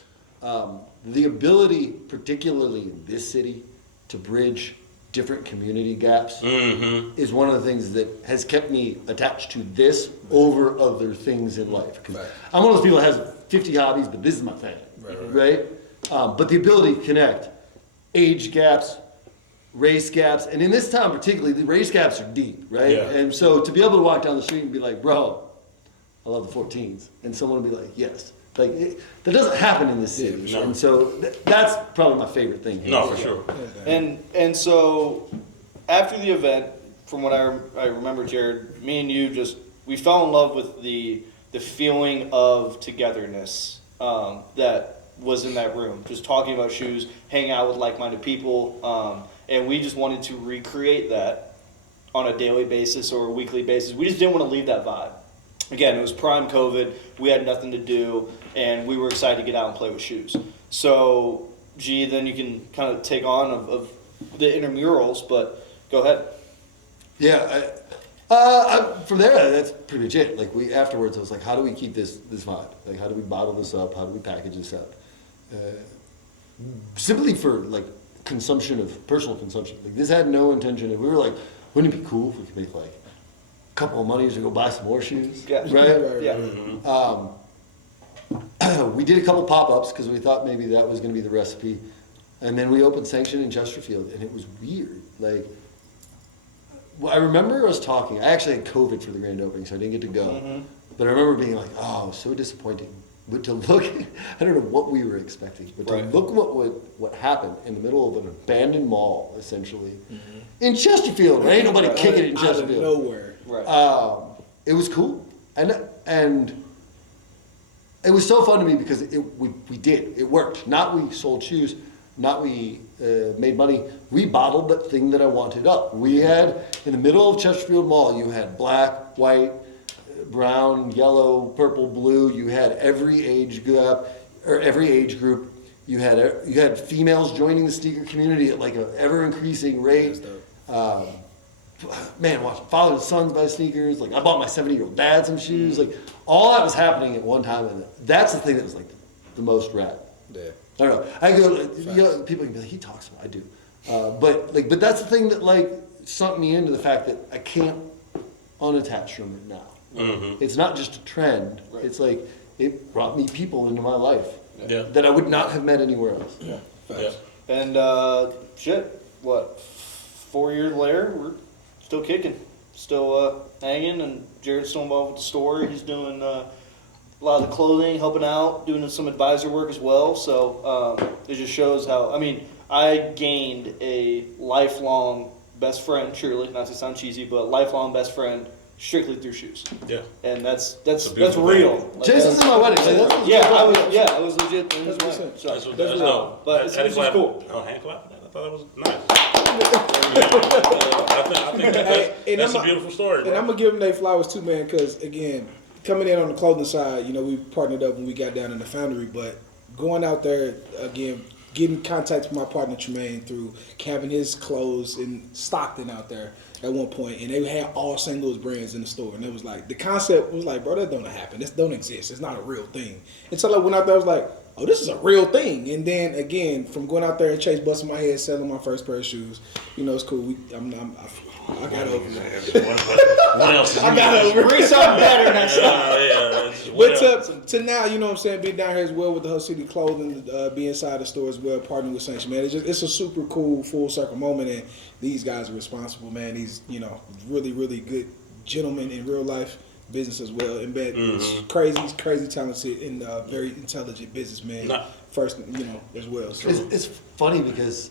The ability, particularly in this city, to bridge different community gaps is one of the things that has kept me attached to this over other things in life. 'Cause Right. I'm one of those people that has 50 hobbies, but this is my thing, right? But the ability to connect age gaps, race gaps, and in this town particularly, the race gaps are deep, right? Yeah. And so to be able to walk down the street and be like, bro, I love the 14s, and someone will be like, yes. Like, that doesn't happen in this city. No. And so that's probably my favorite thing here. No, for sure. And so after the event, from what I remember, Jared, me and you we fell in love with the feeling of togetherness that was in that room. Just talking about shoes, hanging out with like-minded people, and we just wanted to recreate that on a daily basis or a weekly basis. We just didn't want to leave that vibe. Again, it was prime COVID. We had nothing to do, and we were excited to get out and play with shoes. So, then you can kind of take on of the intramurals, but go ahead. Yeah. From there, that's pretty much it. Like afterwards, I was like, how do we keep this vibe? Like, how do we bottle this up? How do we package this up? Simply for like consumption of personal consumption. Like this had no intention. And we were like, wouldn't it be cool if we could make like a couple of monies to go buy some more shoes? Yeah. Right. Yeah. We did a couple pop-ups because we thought maybe that was going to be the recipe, and then we opened Sanction in Chesterfield, and it was weird. Like, well, I remember us talking. I actually had COVID for the grand opening, so I didn't get to go. But I remember being like, "Oh, so disappointing." But to look, I don't know what we were expecting, but to Right. look what happened in the middle of an abandoned mall, essentially, in Chesterfield. There ain't nobody kicking it in Out of Chesterfield. nowhere. Right. It was cool, and it was so fun to me because we did it worked. Not we sold shoes, not we made money. We bottled that thing that I wanted up. We had in the middle of Chesterfield Mall, you had black, white, brown, yellow, purple, blue. You had every age group or every age group. You had females joining the sneaker community at like an ever increasing rate. Man, watching fathers and sons buy sneakers. Like I bought my 70-year-old dad some shoes. Like all that was happening at one time, and that's the thing that was like the most rad. Yeah. I don't know. I go. People can be like, he talks. I do, but that's the thing that like sunk me into the fact that I can't unattach from it now. It's not just a trend. Right. It's like it brought me people into my life Yeah. that I would not have met anywhere else. Yeah. Yeah. And shit, what? 4 years later, we're still kicking, still hanging, and Jared's still involved with the store. He's doing a lot of the clothing, helping out, doing some advisor work as well. So it just shows how. I mean, I gained a lifelong best friend. Surely, not to sound cheesy, but lifelong best friend strictly through shoes. Yeah. And that's a beautiful real. thing. Like, Jason's in my wedding. Like, that's yeah, I was legit in his That's wedding. what's So, That's that's dope. real. But it's Had a just clap. cool. Oh, hand clap? I thought that was nice. I think And that's I'm a beautiful story, And I'm bro. gonna give them their flowers too, man, because again, coming in on the clothing side, you know, we partnered up when we got down in the foundry, but going out there again, getting contact with my partner Tremaine through having his clothes in Stockton out there at one point, and they had all St. Louis brands in the store, and it was like the concept was like, bro, that don't happen. This don't exist. It's not a real thing. And so I went out there, I was like, oh, this is a real thing. And then again, from going out there and Chase busting my head selling my first pair of shoes, you know, it's cool. I got over it. What else is I got over it. Bring something better next time. But to now, you know what I'm saying, being down here as well with the Hull City Clothing, be inside the store as well, partnering with Sanction, man. It's a super cool full circle moment, and these guys are responsible, man. These, you know, really, really good gentlemen in real life business as well. And man, crazy talented and very intelligent businessman first, you know, as well. So. It's funny because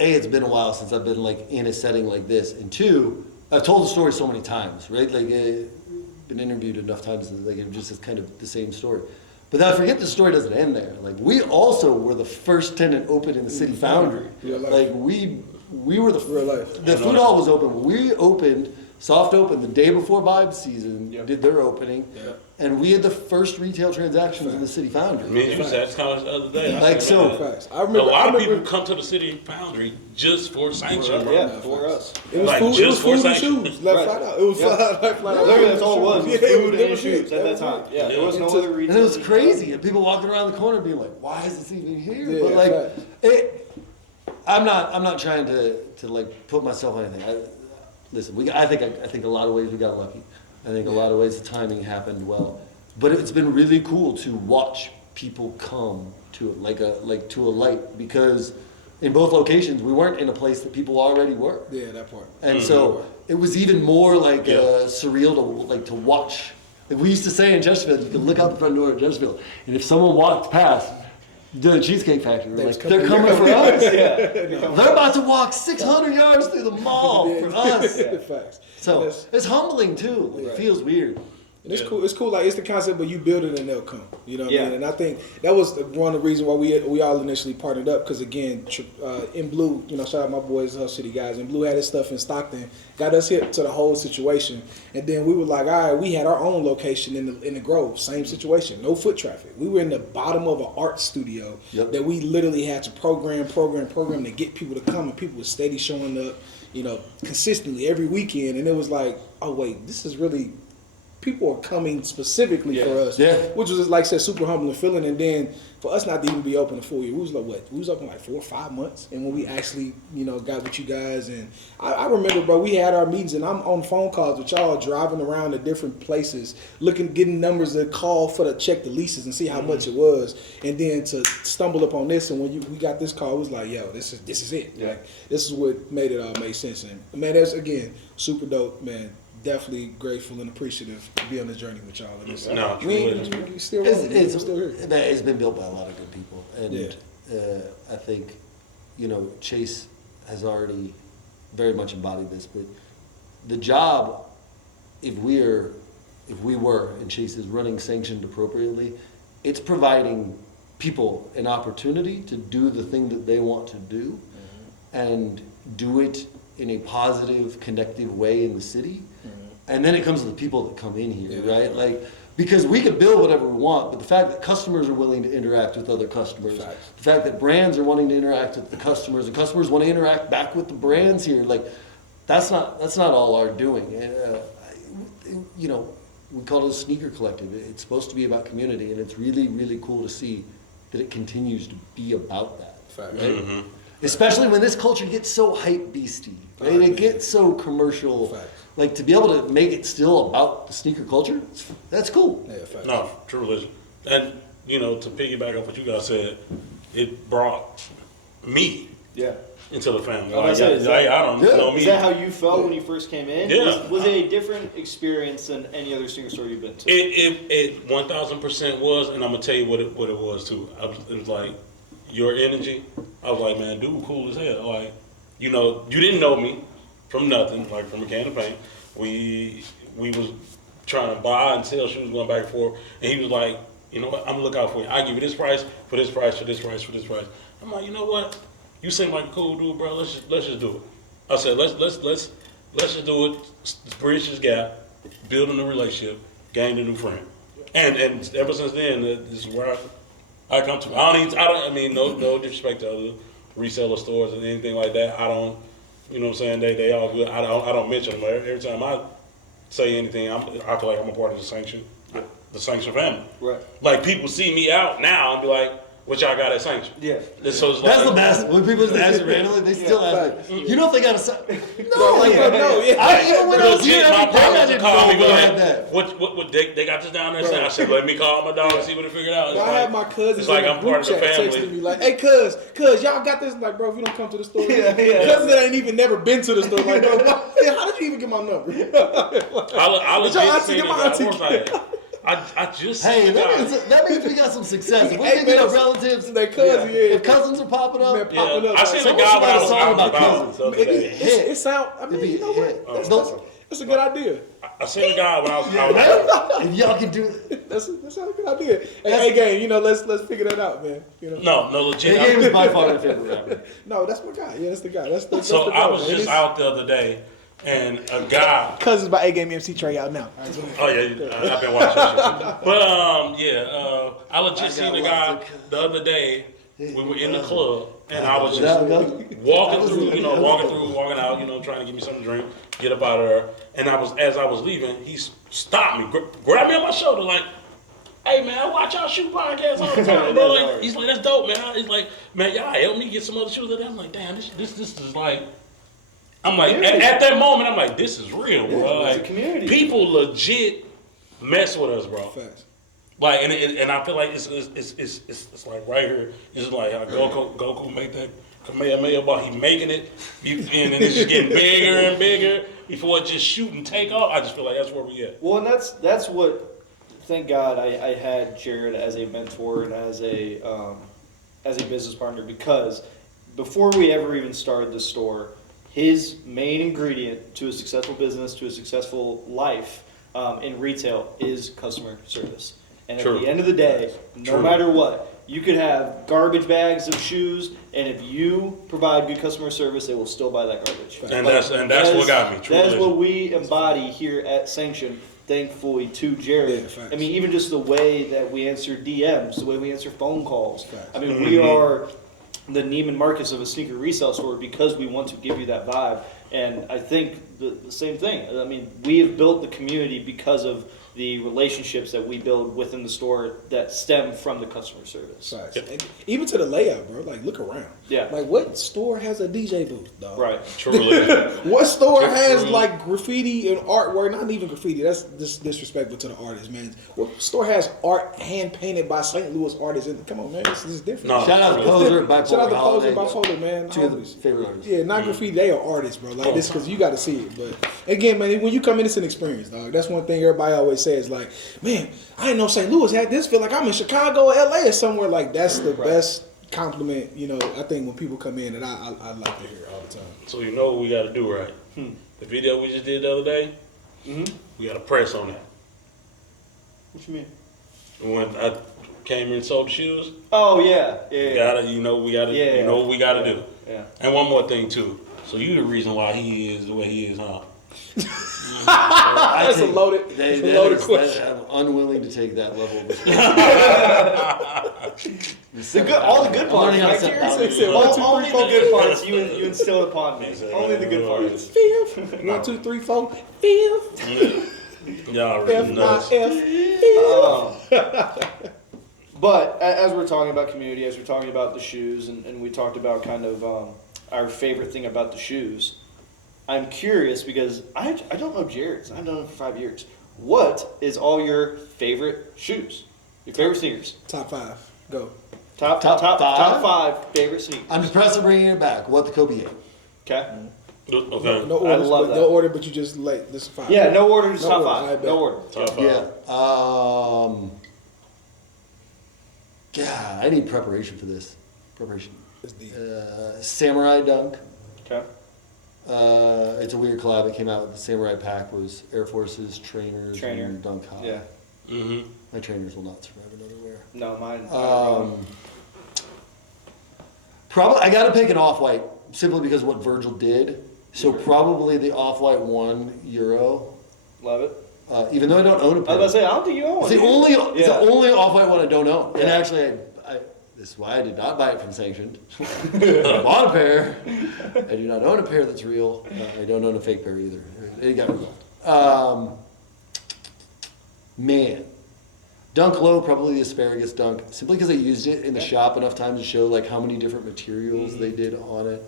A, it's been a while since I've been like in a setting like this, and two, I've told the story so many times, right? Like, been interviewed enough times that like it's just kind of the same story. But then I forget the story doesn't end there. Like we also were the first tenant open in the City Foundry. Real life. Like we were the Real life. The food hall was open. We opened soft open the day before Vibe season. Did their opening, and we had the first retail transactions in the City Foundry. Me and you said the other day. Like so. Facts. I A remember. lot of people come to the City Foundry just for Sanction, bro. Yeah, for us. It was like, food. It just was for food and Sanction. shoes. Like Right. flat out. It was flat out. Literally, that's all it was. Yeah, Food that and was shoes it. at that was time. it. Yeah, there was no Until- other And reason. it was crazy, and people walking around the corner being like, "Why is this even here?" Yeah, but like, facts. I'm not trying to like put myself on anything. Listen, I think a lot of ways we got lucky. I think a lot of ways the timing happened well, but it's been really cool to watch people come to it, like to a light, because in both locations we weren't in a place that people already were. Yeah, that part. And so it was even more like surreal to watch. Like we used to say in Chesterfield, you could look out the front door of Chesterfield, and if someone walked past the Cheesecake Factory, we're like, they're coming for us. They're about to walk 600 yards through the mall for us. Facts. So And that's- it's humbling too. It feels weird. And it's cool. It's cool. Like it's the concept, but you build it and they'll come. You know what I Yeah. mean? And I think that was one of the reasons why we all initially partnered up. Because again, in Blue, you know, shout out my boys, Hull City guys. And Blue had his stuff in Stockton, got us hip to the whole situation. And then we were like, all right, we had our own location in the Grove, same situation, no foot traffic. We were in the bottom of an art studio that we literally had to program to get people to come, and people were steady showing up. consistently every weekend, and it was like, oh wait, this is really. People are coming specifically for us, which was like I said, super humbling feeling. And then for us not to even be open a full year, we was like what? We was open like 4 or 5 months. And when we actually, got with you guys, and I remember, bro, we had our meetings, and I'm on phone calls with y'all driving around to different places, getting numbers to call for to check the leases and see how much it was, and then to stumble upon this. And when we got this call, it was like, yo, this is it. Yeah. Like this is what made it all make sense. And man, that's again super dope, man. Definitely grateful and appreciative to be on this journey with y'all. And it's, No, we still rolling. We're still here. It's been built by a lot of good people, and I think Chase has already very much embodied this. But the job, if we were and Chase is running sanctioned appropriately, it's providing people an opportunity to do the thing that they want to do, and do it in a positive, connective way in the city. And then it comes to the people that come in here, right? Like, because we can build whatever we want, but the fact that customers are willing to interact with other customers, the fact that brands are wanting to interact with the customers, and customers want to interact back with the brands here, like, that's not all our doing. We call it a sneaker collective. It's supposed to be about community, and it's really, really cool to see that it continues to be about that. Right? Mm-hmm. Especially when this culture gets so hype beastie, right? It gets so commercial. Like, to be able to make it still about the sneaker culture, that's cool. No, true religion. And, to piggyback off what you guys said, it brought me into the family. I don't know me. Is that how you felt when you first came in? Yeah. Was it a different experience than any other sneaker store you've been to? It 1000% was, and I'm going to tell you what it was, too. It was like, your energy, I was like, man, dude, cool as hell. Like, you didn't know me from nothing, like from a can of paint. We was trying to buy and sell shoes, going back and forth, and he was like, you know what, I'm gonna look out for you. I give you this price, for this price, for this price, for this price. I'm like, you know what? You seem like a cool dude, bro. Let's just do it. I said, let's just do it. Bridge this gap, building a relationship, gain a new friend, and ever since then, this is where I come to. No disrespect to other reseller stores or anything like that. I don't, you know what I'm saying? They all good. I don't mention them. Every time I say anything, I feel like I'm a part of the sanction family. Right. Like, people see me out now and be like, what y'all got at Sanction? Yeah. So it's that's the best. When people just ask you randomly, they still ask me, you know if they got a Sanction? No, even when I was here every day, I didn't know if they had that. What they got this down there? I said, let me call my dog and see what they figured out. I have my cousins it's like I'm part of the family. Texting me like, hey, cuz, y'all got this? Like, bro, if you don't come to the store, cousins that ain't even never been to the store, like, bro, how did you even get my number? I legit I just hey, that means we got some success. If we're picking up relatives, their cousins, if cousins are popping up, I seen a guy when I was talking about cousins. It sound. I mean, you know what? That's a good idea. I seen a guy when I was. If y'all can do it, that's a good idea. Hey, game, let's figure that out, man. No, legit. Game is by far my favorite rapper. No, that's my guy. Yeah, that's the guy. That's so the I was just out the other day. And a guy. Cousins by A Game MC Trey out now. Oh yeah, I've been watching that shit. But I legit seen the guy the other day. We were in the club, and I was just walking out, trying to get me something to drink, get up out of there. And as I was leaving, he stopped me, grabbed me on my shoulder, like, "Hey man, I watch y'all shoe podcasts all the time, bro." Like, he's like, "That's dope, man." He's like, "Man, y'all help me get some other shoes." I'm like, "Damn, this is like." I'm like, at that moment, I'm like, this is real, bro. Like, it's a community. People legit mess with us, bro. Facts. Like, and I feel like it's like right here. It's like how Goku made that Kamehameha ball. He making it, and it's just getting bigger and bigger before it just shoot and take off. I just feel like that's where we at. Well, and that's what. Thank God I had Jared as a mentor and as a business partner, because before we ever even started the store, his main ingredient to a successful business, to a successful life in retail is customer service. And at the end of the day, no matter what, you could have garbage bags of shoes, and if you provide good customer service, they will still buy that garbage. And that's what got me. That is what we embody here at Sanction. Thankfully to Jared. Yeah, I mean, even just the way that we answer DMs, the way we answer phone calls. I mean, we are the Neiman Marcus of a sneaker resale store because we want to give you that vibe. And I think the same thing. I mean, we have built the community because of the relationships that we build within the store that stem from the customer service. Facts. And even to the layout, bro. Like, look around. Yeah. Like, what store has a DJ booth, dog? Right. Truly. What store Just has true. like graffiti and artwork? Not even graffiti. That's disrespectful to the artist, man. What store has art hand painted by St. Louis artists? Come on, man. This is different. No. Shout out to Poser, Bipolar Shout out to Poser, Holiday. Bipolar, man. Two of the Homies. favorite artists. Yeah, not graffiti. They are artists, bro. Like this, because you got to see it. But again, man, when you come in, it's an experience, dog. That's one thing everybody always says. Like, man, I didn't know St. Louis had this. Feel like I'm in Chicago or LA or somewhere. Like that's the best compliment. You know, I think when people come in, and I like to hear it all the time. So you know what we got to do, right? The video we just did the other day, we got to press on that. What you mean? When I came in and sold the shoes, Oh yeah, yeah. we gotta, Yeah. you know what we gotta do. Yeah. And one more thing too. So you the reason why he is the way he is, huh? That's a loaded, question. I'm unwilling to take that level of All the good parts, learning how to right, set Jerry? boundaries. Only the good parts you instilled upon me. Only the good parts. Fifth. 1, 2, 3, 4. Fifth. Y'all really F nuts. I F. But as we're talking about community, as we're talking about the shoes, and we talked about kind of our favorite thing about the shoes, I'm curious because I don't know Jared's. I've known him for 5 years. What is all your favorite shoes? Your favorite sneakers? Top 5. Go. Top five favorite sneakers. I'm impressed with bringing it back. What the Kobe 8. Okay. Okay. No order. love that. No order, but you just like this is 5. Yeah, no order, just No top order, I five. bet. No order. Top five. Yeah. God, I need preparation for this. Preparation. It's deep. Samurai Dunk. Okay. It's a weird collab that came out with the Samurai Pack. Was Air Forces, trainers, Trainer. and Dunk High. Yeah. Mm-hmm. My trainers will not survive another wear. No, mine. Probably, I got to pick an off-white simply because of what Virgil did. So probably the off-white €1. Love it. Even though I don't own a I pair. was about to say, I don't think you own one. It's the do you? only, it's the Yeah. only off-white one I don't own. And Yeah. actually, this is why I did not buy it from Sanctioned. I bought a pair. I do not own a pair that's real. I don't own a fake pair either. It got resolved. Man. Dunk Low, probably the asparagus dunk, simply because I used it in the shop enough times to show like how many different materials they did on it.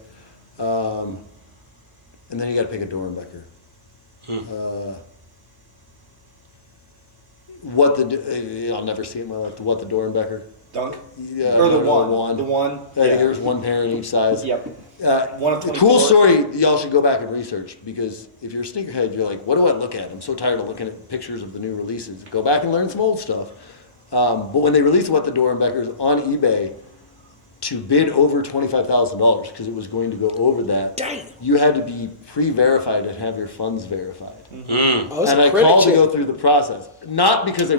And then you got to pick a Dorenbecher. I'll never see it in my life. What the Dorenbecher? Dunk? Yeah, Or the no, one. The one. I think there's one pair in each size. Yep. One of 24. Cool story. Y'all should go back and research because if you're a sneakerhead, you're like, what do I look at? I'm so tired of looking at pictures of the new releases. Go back and learn some old stuff. But when they released What the Dorenbechers on eBay, to bid over $25,000 because it was going to go over that, you had to be pre-verified and have your funds verified. Oh, it's And a I credit called to check. go through the process, not because I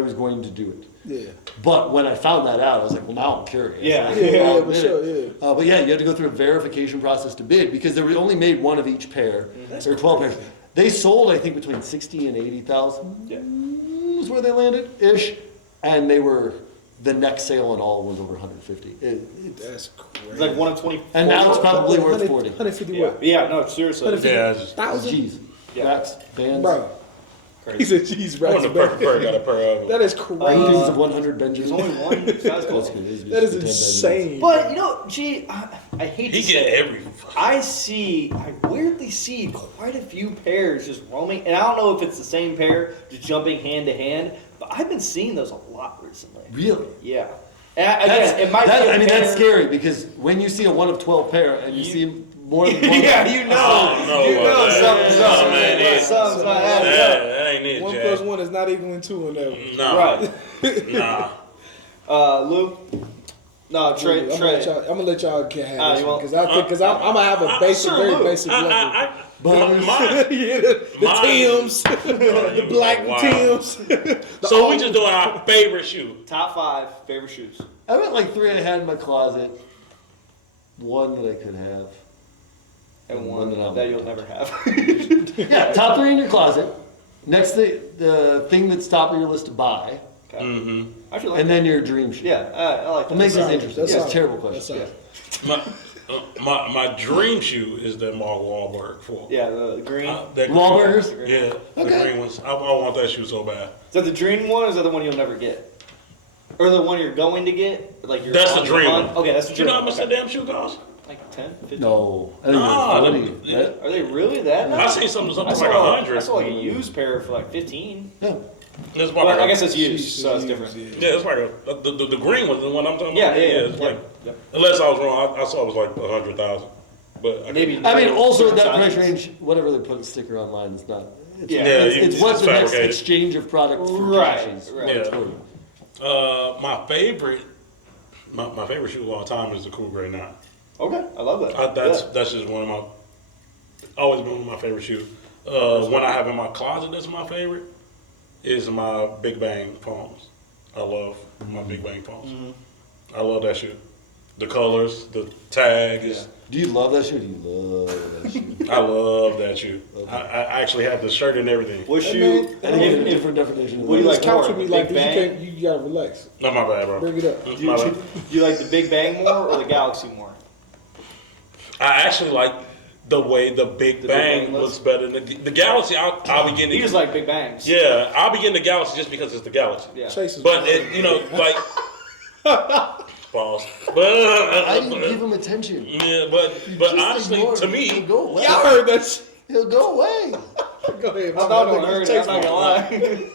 was going to do it. Yeah. But when I found that out, I was like, well, now I'm curious. Yeah. Like, Yeah, I'll for admit sure, it. yeah. But yeah, you had to go through a verification process to bid because they were only made one of each pair. There were 12 pairs. They sold, I think, between 60 and 80,000 is where they landed, ish. And they were, the next sale on all was over 150. That's crazy. It's like one of 20. And now it's probably worth 40. 150 Yeah. what? Yeah, no, seriously. 150 Yeah, it's just- thousand? Jeez. Yeah. Max, Vans. Bro. Crazy. He said, "Jeez, I want the bro." perfect pair. Got a pair of them. That is crazy. Paintings of 100 There's Benjamins. only one size That's goal. good. That is 10 Benjamins. insane. But, you know, gee, I hate He to get say it. every. I weirdly see quite a few pairs just roaming, and I don't know if it's the same pair just jumping hand to hand, but I've been seeing those a lot recently. Really? Yeah. And again, it might be a that's pair- scary because when you see a 1 of 12 pair and you see more than one. Yeah, you know. Oh, no, you know man. something's up. No, man, it is. Something's not That, adding up. that ain't it, 1 Jack. plus 1 is not equaling 2 in that. No. Right. Nah. Lou? No, Trey. I'm gonna let y'all get have Ah, this you one want- because I think because I'm gonna have a basic, sure, very Lou. basic level. Mine. Yeah, the Mine- Tims, the black Wow. Tims. So we just doing our favorite shoe. Top 5 favorite shoes. I went like 3 I had in my closet. 1 that I could have. And One one that I'll that you'll never never have. Yeah, top 3 in your closet. Next, the thing that's top of your list to buy, Okay. Mm-hmm. I actually like and then your dream shoe. that. Yeah, I like that. What makes this solid. interesting? That's Yeah, solid. terrible That's question. solid. My dream shoe is that Mark Wahlberg for. Yeah, the green. That Wahlburgers? Yeah, the green ones. I want that shoe so bad. Is that the dream one, or is that the one you'll never get? Or the one you're going to get? Like you're That's the on dream hunt? one. Okay, that's the You dream know how one. much that damn shoe costs? Like 10, 15? No, I think Nah, it's 40. yeah. Are they really that I nice? seen something I like saw, 100. I saw like a used pair for like 15. Yeah. It's Well, like I a- guess it's used, so it's different. Yeah, it's like the green one, the one I'm talking Yeah, about. yeah, yeah. It's like, Yeah. unless I was wrong, I saw it was like 100,000. But I Maybe. I mean, also certain that price sizes. range, whatever they put a sticker online, it's not. It's, Yeah. it's what it's the next fabricated. exchange of products for Right, cash is. right. what it's Yeah. for. my favorite shoe of all time is the Cool Gray 9. Okay, I love that. That's just one of my always been one of my favorite shoes. One I have in my closet that's my favorite is my Big Bang foams. I love my Big Bang foams. I love that shoe. The colors, the tag is. Do you love that shoe? Do you love that shoe? I love that shoe. I actually have the shirt and everything. What Hey, shoe? man, I think it's a If, different definition. Of What do you that. like Couch more, with me the like Big this. Bang? You gotta relax. No, my bad, bro. Bring it up. do, My you, bad. do you like the Big Bang more or the Galaxy more? I actually like the way the Big The Big Bang Bang looks better than the Galaxy. I'll be getting You just like Big Bangs. yeah, I'll be getting the Galaxy just because it's the Galaxy. Yeah. Chase is But wild. it, like pause. Why do you give him attention? Yeah, but Just honestly, ignore to him. me, He'll go away. Y'all heard that shit. He'll go away. Go ahead. I thought I heard it. I'm not gonna lie.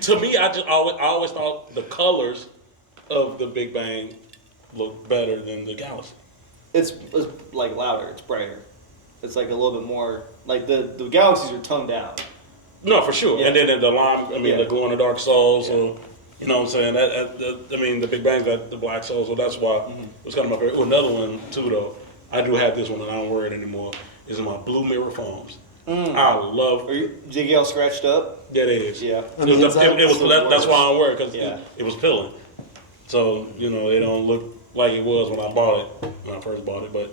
to me, I always thought the colors of the Big Bang look better than the Galaxy. It's like louder. It's brighter. It's like a little bit more. Like the Galaxies are toned down. No, for sure. Yeah. And then the lime, I mean, Yeah. the glow in the dark soul. So, you know what I'm saying? I mean, the Big Bang got the black soul, so that's why it's kind of my favorite. Oh, another one too, though. I do have this one, and I don't wear it anymore. Is my Blue Mirror foams. I love. Are you Jiggy all scratched up? That is. Yeah. On the inside? It was Still that's why I don't wear it because Yeah. it was peeling. So you know they don't look like it was when I bought it when I first bought it, but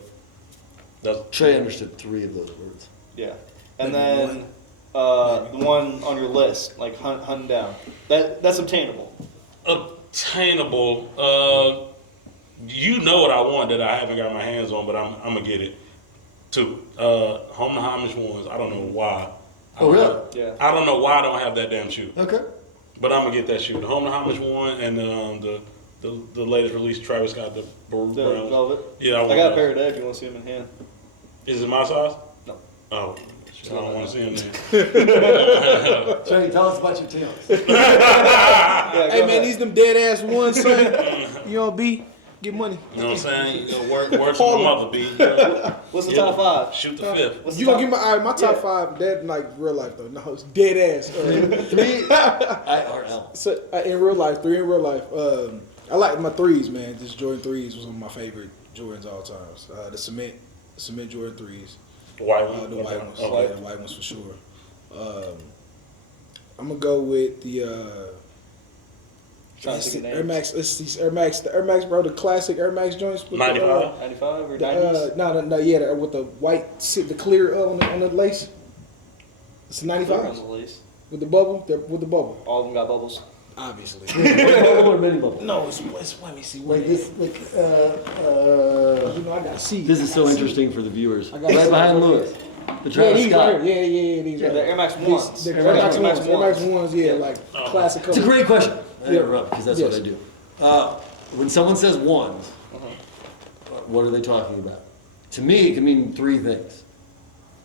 that's Trey understood 3 of those words. Yeah. And Maybe then the one on your list, like hunting down. That's obtainable. obtainable. You know what I want that I haven't got my hands on, but I'm gonna get it too. Home to Homage ones. I don't know why. Oh, really? Yeah. I don't know why I don't have that damn shoe, Okay. but I'm gonna get that shoe. The Home to Homage one and the latest release Travis Scott, the Brown. The velvet. Yeah, I I want got a that. pair today if you want to see them in hand. Is it my size? No. Oh, shit, I don't want to see him then. Trey, tell us about your tails. Yeah, Hey go man, ahead. these them dead ass ones, son. You know, B, get money. You know what I'm saying? You know, work to my mother, B. What's the Yeah. top 5? Shoot the fifth. What's the You gonna top- give me all right? My top Yeah. 5 dead like real life though. No, it's dead ass. 3 IRL. So, in real life, 3 in real life. I like my 3s, man. Just Jordan 3s was one of my favorite Jordans all times. The cement Jordan 3s. The white one. The white ones. Okay. Yeah, the white ones for sure. I'm gonna go with the Trying to think of Air names. Max. It's these Air Max, the Air Max, bro, the classic Air Max joints. With 95? 95 or The, 90s? no, yeah, with the white, the clear on the lace. It's a They're on 95 the list. with the bubble. With the bubble, All of them got bubbles. obviously. Bubble or mini bubble? No, it's let me see. Like this, like, You know, I got C. this is so interesting for the viewers. I got Right some. behind Lewis. The Yeah, Travis these Scott. right here. Yeah, these Yeah, right the here. Air Max These- 1s. The Air Max ones. Air Max ones. Yeah, like classic color. It's a great question. I Yeah. interrupt because that's Yes. what I do. When someone says ones, what are they talking about? To me, it can mean 3 things.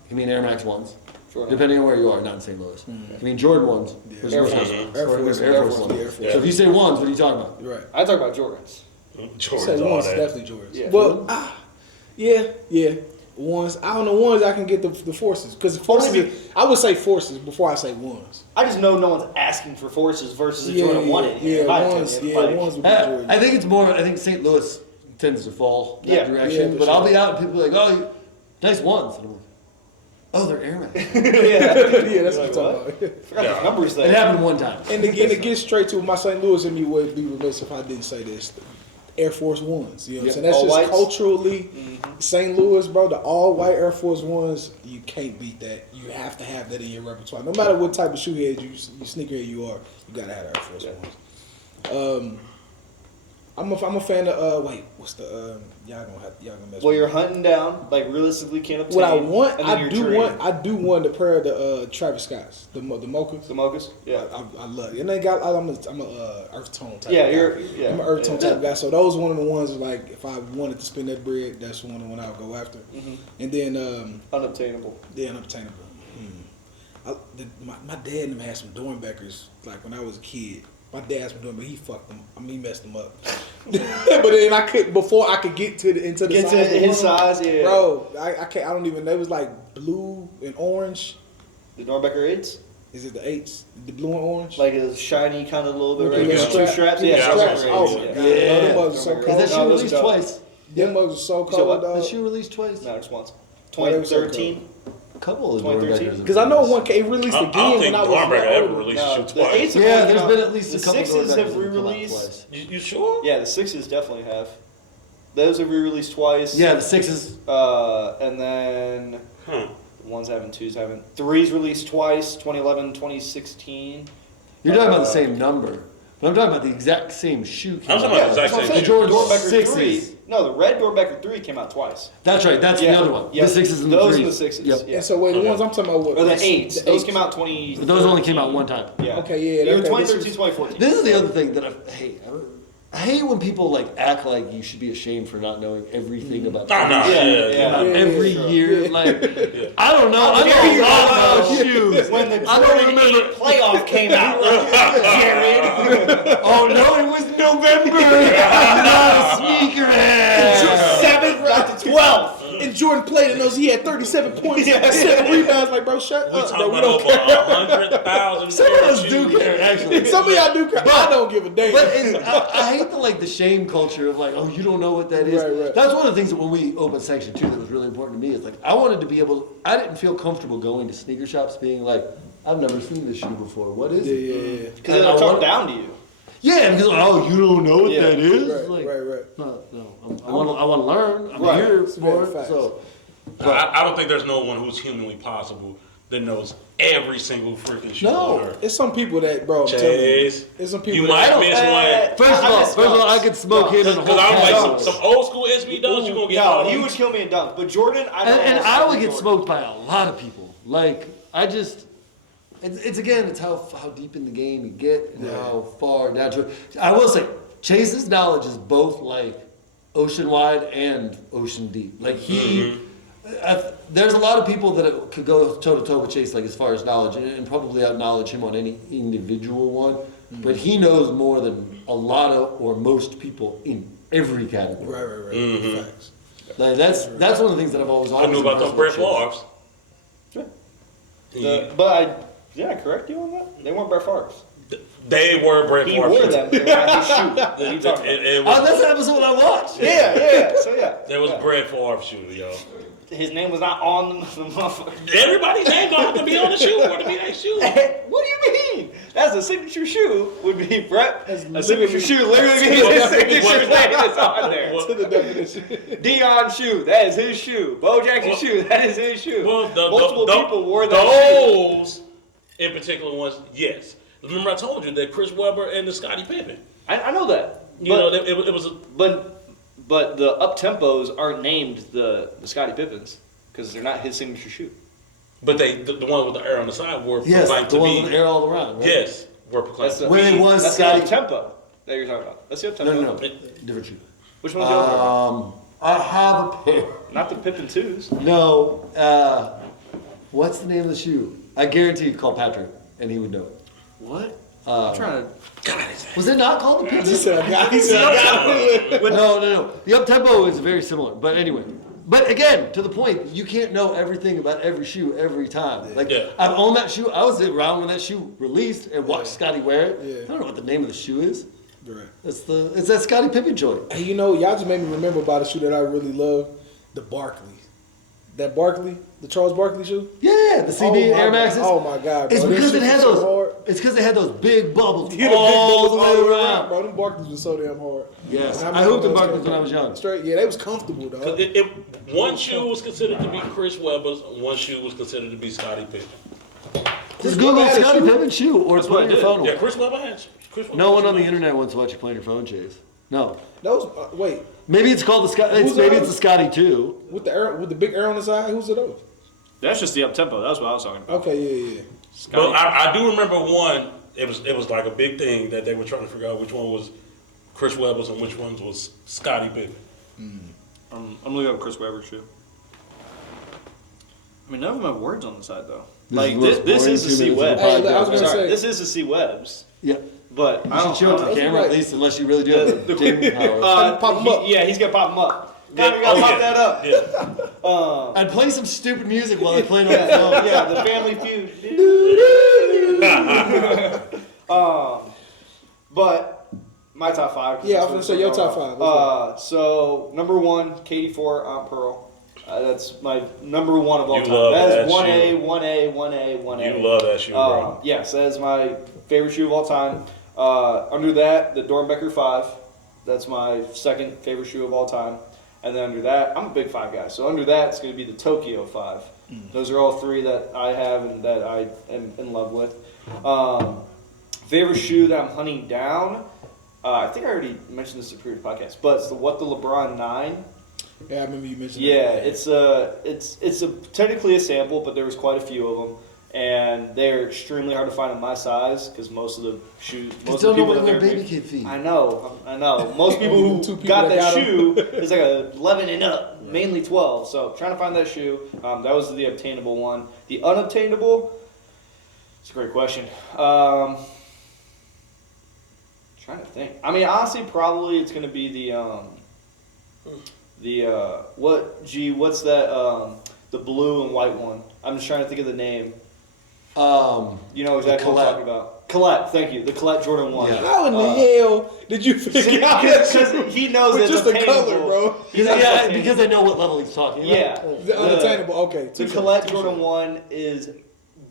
It can mean Air Max ones, Sure. depending on where you are, not in St. Louis. It can mean Jordan ones. which is Air most Force. of- Air or Force. Air Force ones. Yeah, Air Force. So if you say ones, what are you talking about? You're right. I talk about Jordans. Say Jordan's all ones, that. definitely Jordans. Yeah. Well, yeah. Ones. I don't know ones. I can get the forces because forces. Only I would say forces before I say ones. I just know no one's asking for forces versus a Jordan 1 in here. yeah, in my ones. opinion. Yeah, Like, ones would be Jordan. I think it's more. I think St. Louis tends to fall that Yeah. direction. Yeah, for but I'll sure. be out and people are like, "Oh, nice ones." And I'm like, "Oh, they're Air Max." yeah. Yeah, that's Like, what I'm talking about. Forgot Yeah. the numbers It there. happened one time. And again, it gets straight to my St. Louis in me would be remiss if I didn't say this. Air Force Ones. You know what I'm Yeah. saying? That's All just whites? culturally St. Louis, bro. The all white Air Force Ones, you can't beat that. You have to have that in your repertoire. No matter what type of shoehead you sneakerhead you are, you gotta have Air Force Yeah. Ones. I'm a fan of wait, what's the y'all gonna mess Well, with you're me. hunting down, like realistically can't obtain. What I want, and then I you're do trading. want the pair of the Travis Scotts, the mochas. The mochas? Yeah. I love it. And they got I'm a earth tone type. Yeah, of guy. yeah. I'm an earth tone Yeah. type guy. So those one of the ones like if I wanted to spend that bread, that's one of the one I would go after. Mhm. And then Unobtainable. the unobtainable. My dad and them had some Dornbeckers like when I was a kid. My dad had some Dornbeckers, but he fucked them. I mean, he messed them up. But then before I could get into the Get to size of his one, size, yeah. bro. I can't. I don't even. They was like blue and orange. The Norbecker 8s? Is it the 8s? The blue and orange? Like a shiny kind of a little bit, With right? the Yeah. little Two straps? Yeah, Yeah, straps. Norbecker Oh 8s, my yeah. god, Yeah. them mugs are so Norbecker. Is cold. that No, shoe those released are dope. twice? Them mugs are so You said cold, what? The dog. shoe released twice? No, just once. Why they were so 2013? A couple of 2013? Dornbeckers. Because I know one came released I again don't when think I was Dornbecker ever older. released No, a shoe the twice. 8s have Yeah, only there's come been out- at least a the couple 6s Dornbeckers have that come out re-released. twice. You sure? Yeah, the 6s definitely have. Those have re-released twice. Yeah, the 6s. And then Hmm. ones haven't, 2s haven't. 3s released twice, 2011, 2016. You're talking about the same number. But I'm talking about the exact same shoe. I'm talking about the exact That's what same I'm shoe. saying. Jordan Dornbecker 6s. 3. No, the red Dornbecker 3 came out twice. That's right. That's Yeah, the other one. yeah. The 6s and the Those 3s. are the 6s. Yep. Yeah. And so wait, the ones I'm talking about what? Or the what's- 8s. the Those 8s. came out 20. But those only came out one time. Yeah. Okay, yeah, Either okay, 2013, this is- 2014. This is the other thing that I hate. I hate when people like act like you should be ashamed for not knowing everything about Nah, nah, Yeah, yeah, yeah. about Yeah, every sure. year. Like, I don't know. I dare you know a lot not about know. shoes. When the I don't Jordan remember. 8 playoff came out, Jared. Oh no, it was November. I'm not a sneakerhead. 7th, not the 12th. And Jordan played in those. He had 37 points, Yeah. 7 rebounds. Like, bro, shut We up. talking No, we about don't over care. 100,000. Some of us do care, actually. Some of y'all do care. I don't give a damn. But I hate the shame culture of like, oh, you don't know what that is. Right. That's one of the things that when we opened Section 2 that was really important to me is like, I wanted to be able, I didn't feel comfortable going to sneaker shops being like, I've never seen this shoe before. What is it? yeah. Because they'll talk down to you. Yeah, because oh, you don't know what Yeah. that is. Right. No, I want to learn. I'm Right. here It's for very it. facts. So, I don't think there's no one who's humanly possible that knows every single freaking shoe No. on earth. It's some people that, bro, I'm telling you. Chase, It's some people you that might miss one. first of all, I could smoke him in a Because whole I'm like category. some old school SB dunks, you're going to get No, all he these. would kill me in dunks. But Jordan, I don't And know I would get Jordan. smoked by a lot of people. Like, I just, it's again, it's how deep in the game you get and how far down to it. I will say, Chase's knowledge is both like ocean wide and ocean deep. Like there's a lot of people that could go toe to toe with Chase, like as far as knowledge, and probably out knowledge him on any individual one. But he knows more than a lot of or most people in every category. Right. Facts. Like that's one of the things that I've always I knew about those Brett Favre's. Yeah, correct you on that? They weren't Brett Favre's. They were Brett He Favre wore shoes. them. They were not his shoe. That he talked about. It Oh, was, that's an episode I watched. Yeah. So yeah. that was Brett Favre shoe, yo. His name was not on the motherfucker. Everybody's name gonna have to be on the shoe for it to be that shoe. What do you mean? That's a signature shoe. Would be Brett. That's A signature shoe literally means his signature name is on there. To the definition. Dion shoe. That is his shoe. Bo Jackson shoe. That is his shoe. Well, Multiple people wore that shoe. those in particular ones, yes. Remember I told you that Chris Webber and the Scottie Pippen. I know that. You know, it was But the up tempos aren't named the Scottie Pippens because they're not his signature shoe. but the ones with the air on the side were Yes, proclaimed the to ones be. with air all around. Right? Yes, were proclaimed. That's the, When it was that's Scottie- the up tempo that you're talking about. That's the up tempo. No, different shoe. Which one's the other one? I have a pair. Not the Pippen twos. No, what's the name of the shoe? I guarantee you call Patrick and he would know it. What? I'm trying to. Was it not called the He Pippen? said, I got No. The up tempo is very similar, but anyway. But again, to the point, you can't know everything about every shoe every time. Like Yeah. I've owned that shoe. I was around when that shoe released and watched Scotty wear it. Yeah. I don't know what the name of the shoe is. Right. It's that Scottie Pippen joint. Hey, you know, y'all just made me remember about a shoe that I really love, the Barkley. That Barkley, the Charles Barkley shoe. Yeah, the CB Oh my Air God. Maxes. Oh my God, bro. It's Them because shits it had was so those. hard. It's because they had those big bubbles Yeah, the big all bubbles the all way around. bro. Them Barkleys was so damn hard. Yes, And I hooped remember in those Barkleys straight- when I was young. Straight, yeah, they was comfortable, dog. One shoe was considered to be Chris Webber's, one shoe was considered to be Scottie Pippen. Just Webber Google had a Scottie shoe? Pippen shoe or That's put what it I on your did. phone. Yeah, Chris Webber had. Chris Webber No one had on the shoes. internet wants to watch you play on your phone, Chase. No. Those wait, Maybe it's called the Scotty. Who's Maybe the- it's the Scotty 2. with the arrow, with the big arrow on the side. Who's are those? That's just the up tempo. That's what I was talking about. Okay, yeah. But I do remember one. It was like a big thing that they were trying to figure out which one was Chris Webber's and which one was Scotty Pippen. I'm looking up Chris Webber's shoe. I mean, none of them have words on the side though. Like This this is is the the C most Webs. boring 2 minutes of the Hey, I was gonna Sorry, say- this is the C Webs. Yeah. But I You don't should show it to know. the camera right. at least, unless you really do have the ding power. Pop 'em up. Yeah, he's gonna pop them up. God, we gotta pop that up. Yeah. I'd play some stupid music while I played on the phone. Yeah, the Family Feud. But my top 5. Yeah, I was gonna say your top 5. So number 1, Katie Ford, Aunt Pearl. That's my number 1 of all You time. love That that is 1A, shoe. 1A, 1A, 1A. You love that shoe, bro. Yes, that is my favorite shoe of all time. Under that, the Dornbecker 5. That's my second favorite shoe of all time. And then under that, I'm a big 5 guy. So under that, it's going to be the Tokyo 5. Those are all 3 that I have and that I am in love with. Favorite shoe that I'm hunting down, I think I already mentioned this in the previous podcast, but it's the LeBron 9. Yeah, I remember you mentioned. Yeah, that. it's technically a sample, but there was quite a few of them, and they're extremely hard to find in my size because most of the shoes, most of the people that wear they're baby kid feet. I know. Most people Only who two people got that that got 'em. shoe is like a 11 and up, mainly 12. So trying to find that shoe, that was the obtainable one. The unobtainable, it's a great question. Trying to think. I mean, honestly, probably it's gonna be what's that? The blue and white one. I'm just trying to think of the name. You know exactly what I'm Colette. talking about. Colette, thank you. The Colette Jordan 1. Yeah. How in the hell did you figure out that Because shoe? he knows With it's just the obtainable. color, bro. Yeah, because I know what level he's talking about. Yeah. The unattainable. Okay. The touche, Colette touche. Jordan 1 is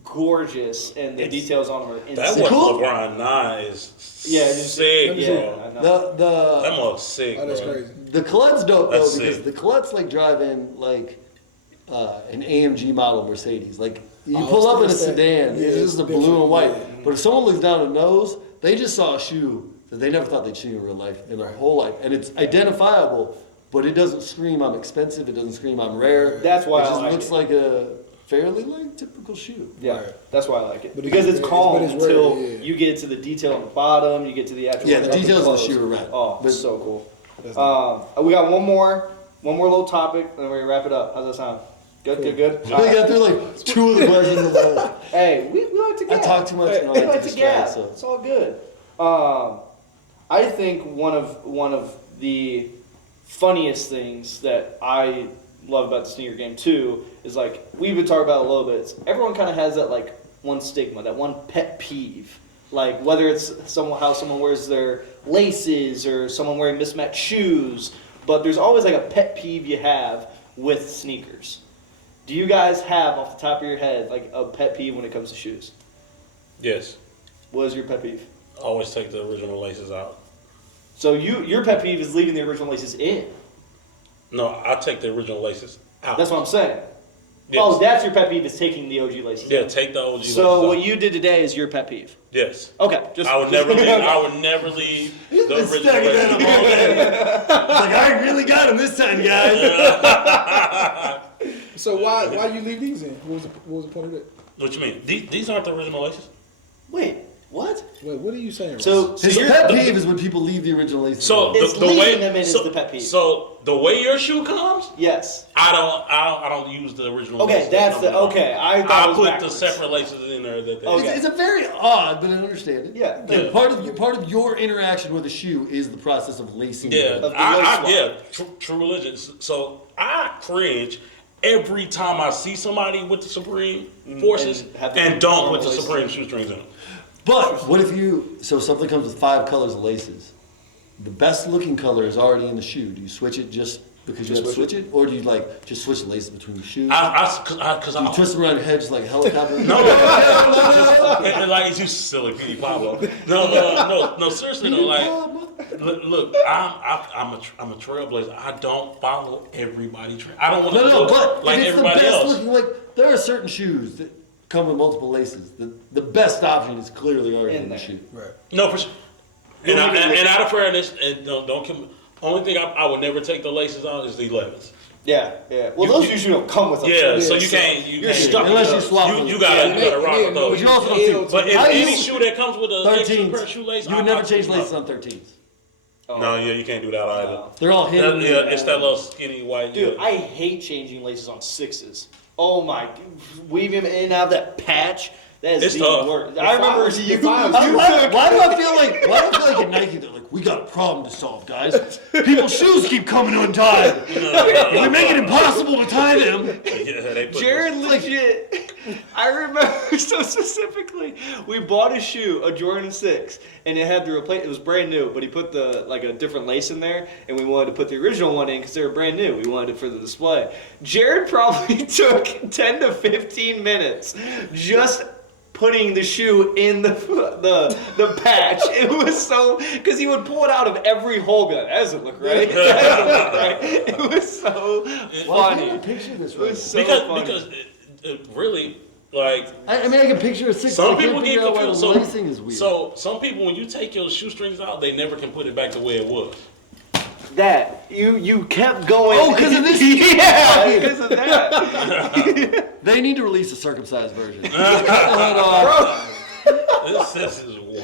gorgeous, and the details on them are That insane. one Cool. LeBron 9 is Yeah, just- sick, let me bro. see. Yeah, I know. That The mug's sick, Oh, that's bro. crazy. the Colette's dope That's though because sick. the Colette's like driving like an AMG model Mercedes. Like you Oh, pull up in a it's that- sedan, yeah, it's it's just a different, blue and white. yeah. But if someone looks down and knows, they just saw a shoe that they never thought they'd see in real life in their whole life, and it's identifiable. But it doesn't scream I'm expensive. It doesn't scream I'm rare. That's why it I just like looks it. like a fairly like typical shoe. Yeah, Right. that's why I like it. But Because it's it's rare, calm but it's rare, until yeah. you get to the detail on the bottom, you get to the actual. Yeah, the up and details of the close. shoe are rad. Oh, But- so cool. That's We got one more little topic, and then we're gonna wrap it up. How's that sound? Good, good, good. I got through like 2 of the questions. Of the, Hey, we like to I gab. talk too much. And I We like like to to gab. distract. So. It's all good. I think one of the funniest things that I love about the sneaker game too is like we've been talking about it a little bit. Everyone kind of has that like one stigma, that one pet peeve. Like whether it's how someone wears their laces or someone wearing mismatched shoes, but there's always like a pet peeve you have with sneakers. Do you guys have off the top of your head like a pet peeve when it comes to shoes? Yes. What is your pet peeve? Always take the original laces out. So your pet peeve is leaving the original laces in. No, I take the original laces out. That's what I'm saying. Yes. Oh, that's your pet peeve is taking the OG laces Yeah, out. take the OG laces So out. what you did today is your pet peeve. Yes. Okay, just I would never leave. I would never leave the Been original stacking that up all laces. day. It's like I really got him this time, guys. So why you leave these in? What was the point of it? What you mean? These aren't the original laces? Wait, what? Wait, what are you saying? So Ross? His you're, pet peeve is when people leave the original laces. So on. It's the way leaving them in is so, the pet peeve. So the way your shoe comes, yes. I don't use the original. Okay, laces. that's the No. okay. I thought it I was put backwards. the separate laces in there. That Okay. It's a very odd, but I understand it. Yeah. Like, Yeah. part of your interaction with a shoe is the process of lacing. Yeah, it. Of the lace yeah, true religion. So I cringe every time I see somebody with the Supreme Forces and have the and don't normal with the laces. Supreme shoestrings in them. But what if something comes with 5 colors of laces? The best looking color is already in the shoe. Do you switch it just because you have to switch it? Or do you like just switch the laces between the shoes? Because Do you twist them around your head just like a helicopter? and like it's just silly, P. Pablo. No. Seriously though, like, look, I'm a trailblazer. I don't follow everybody. I don't want to No, look but like if it's the everybody best else. looking, like there are certain shoes that come with multiple laces. The best option is clearly already In in the there. shoe. Right. No, for sure. And out of fairness, and only thing I would never take the laces out is the 11s. Yeah. Well, those usually don't come with them. Yeah, so so you can't. You're stuck Unless with you those. swap You them. gotta rock with But those. you also don't But if How any you- shoe that comes with an extra pair of 13s. shoelaces, You would never change laces on 13s. No, yeah, you can't do that either. They're all hidden. It's that little skinny white. Dude, yeah. I hate changing laces on 6s. Oh my, weaving in and out of that patch. That is It's even tough. worse. The I remember fives- you. the fives- Why do I feel like at Nike they're like, we got a problem to solve, guys. People's shoes keep coming untied. We make it impossible to tie them. Yeah, they put Jared legit. I remember so specifically. We bought a shoe, a Jordan 6, and it had to replace. It was brand new, but he put a different lace in there, and we wanted to put the original one in because they were brand new. We wanted it for the display. Jared probably took 10 to 15 minutes just putting the shoe in the patch. It was so, because he would pull it out of every hole. Be like, that doesn't look right. That doesn't look right. It was so funny. Picture this It was so because funny. it really like I mean, I can picture a 6. some I can't people get figure out why confused. the lacing is weird. So some people, when you take your shoestrings out, they never can put it back the way it was. That you kept going. Oh, 'cause of this? Yeah, because of that. They need to release a circumcised version. This is wild.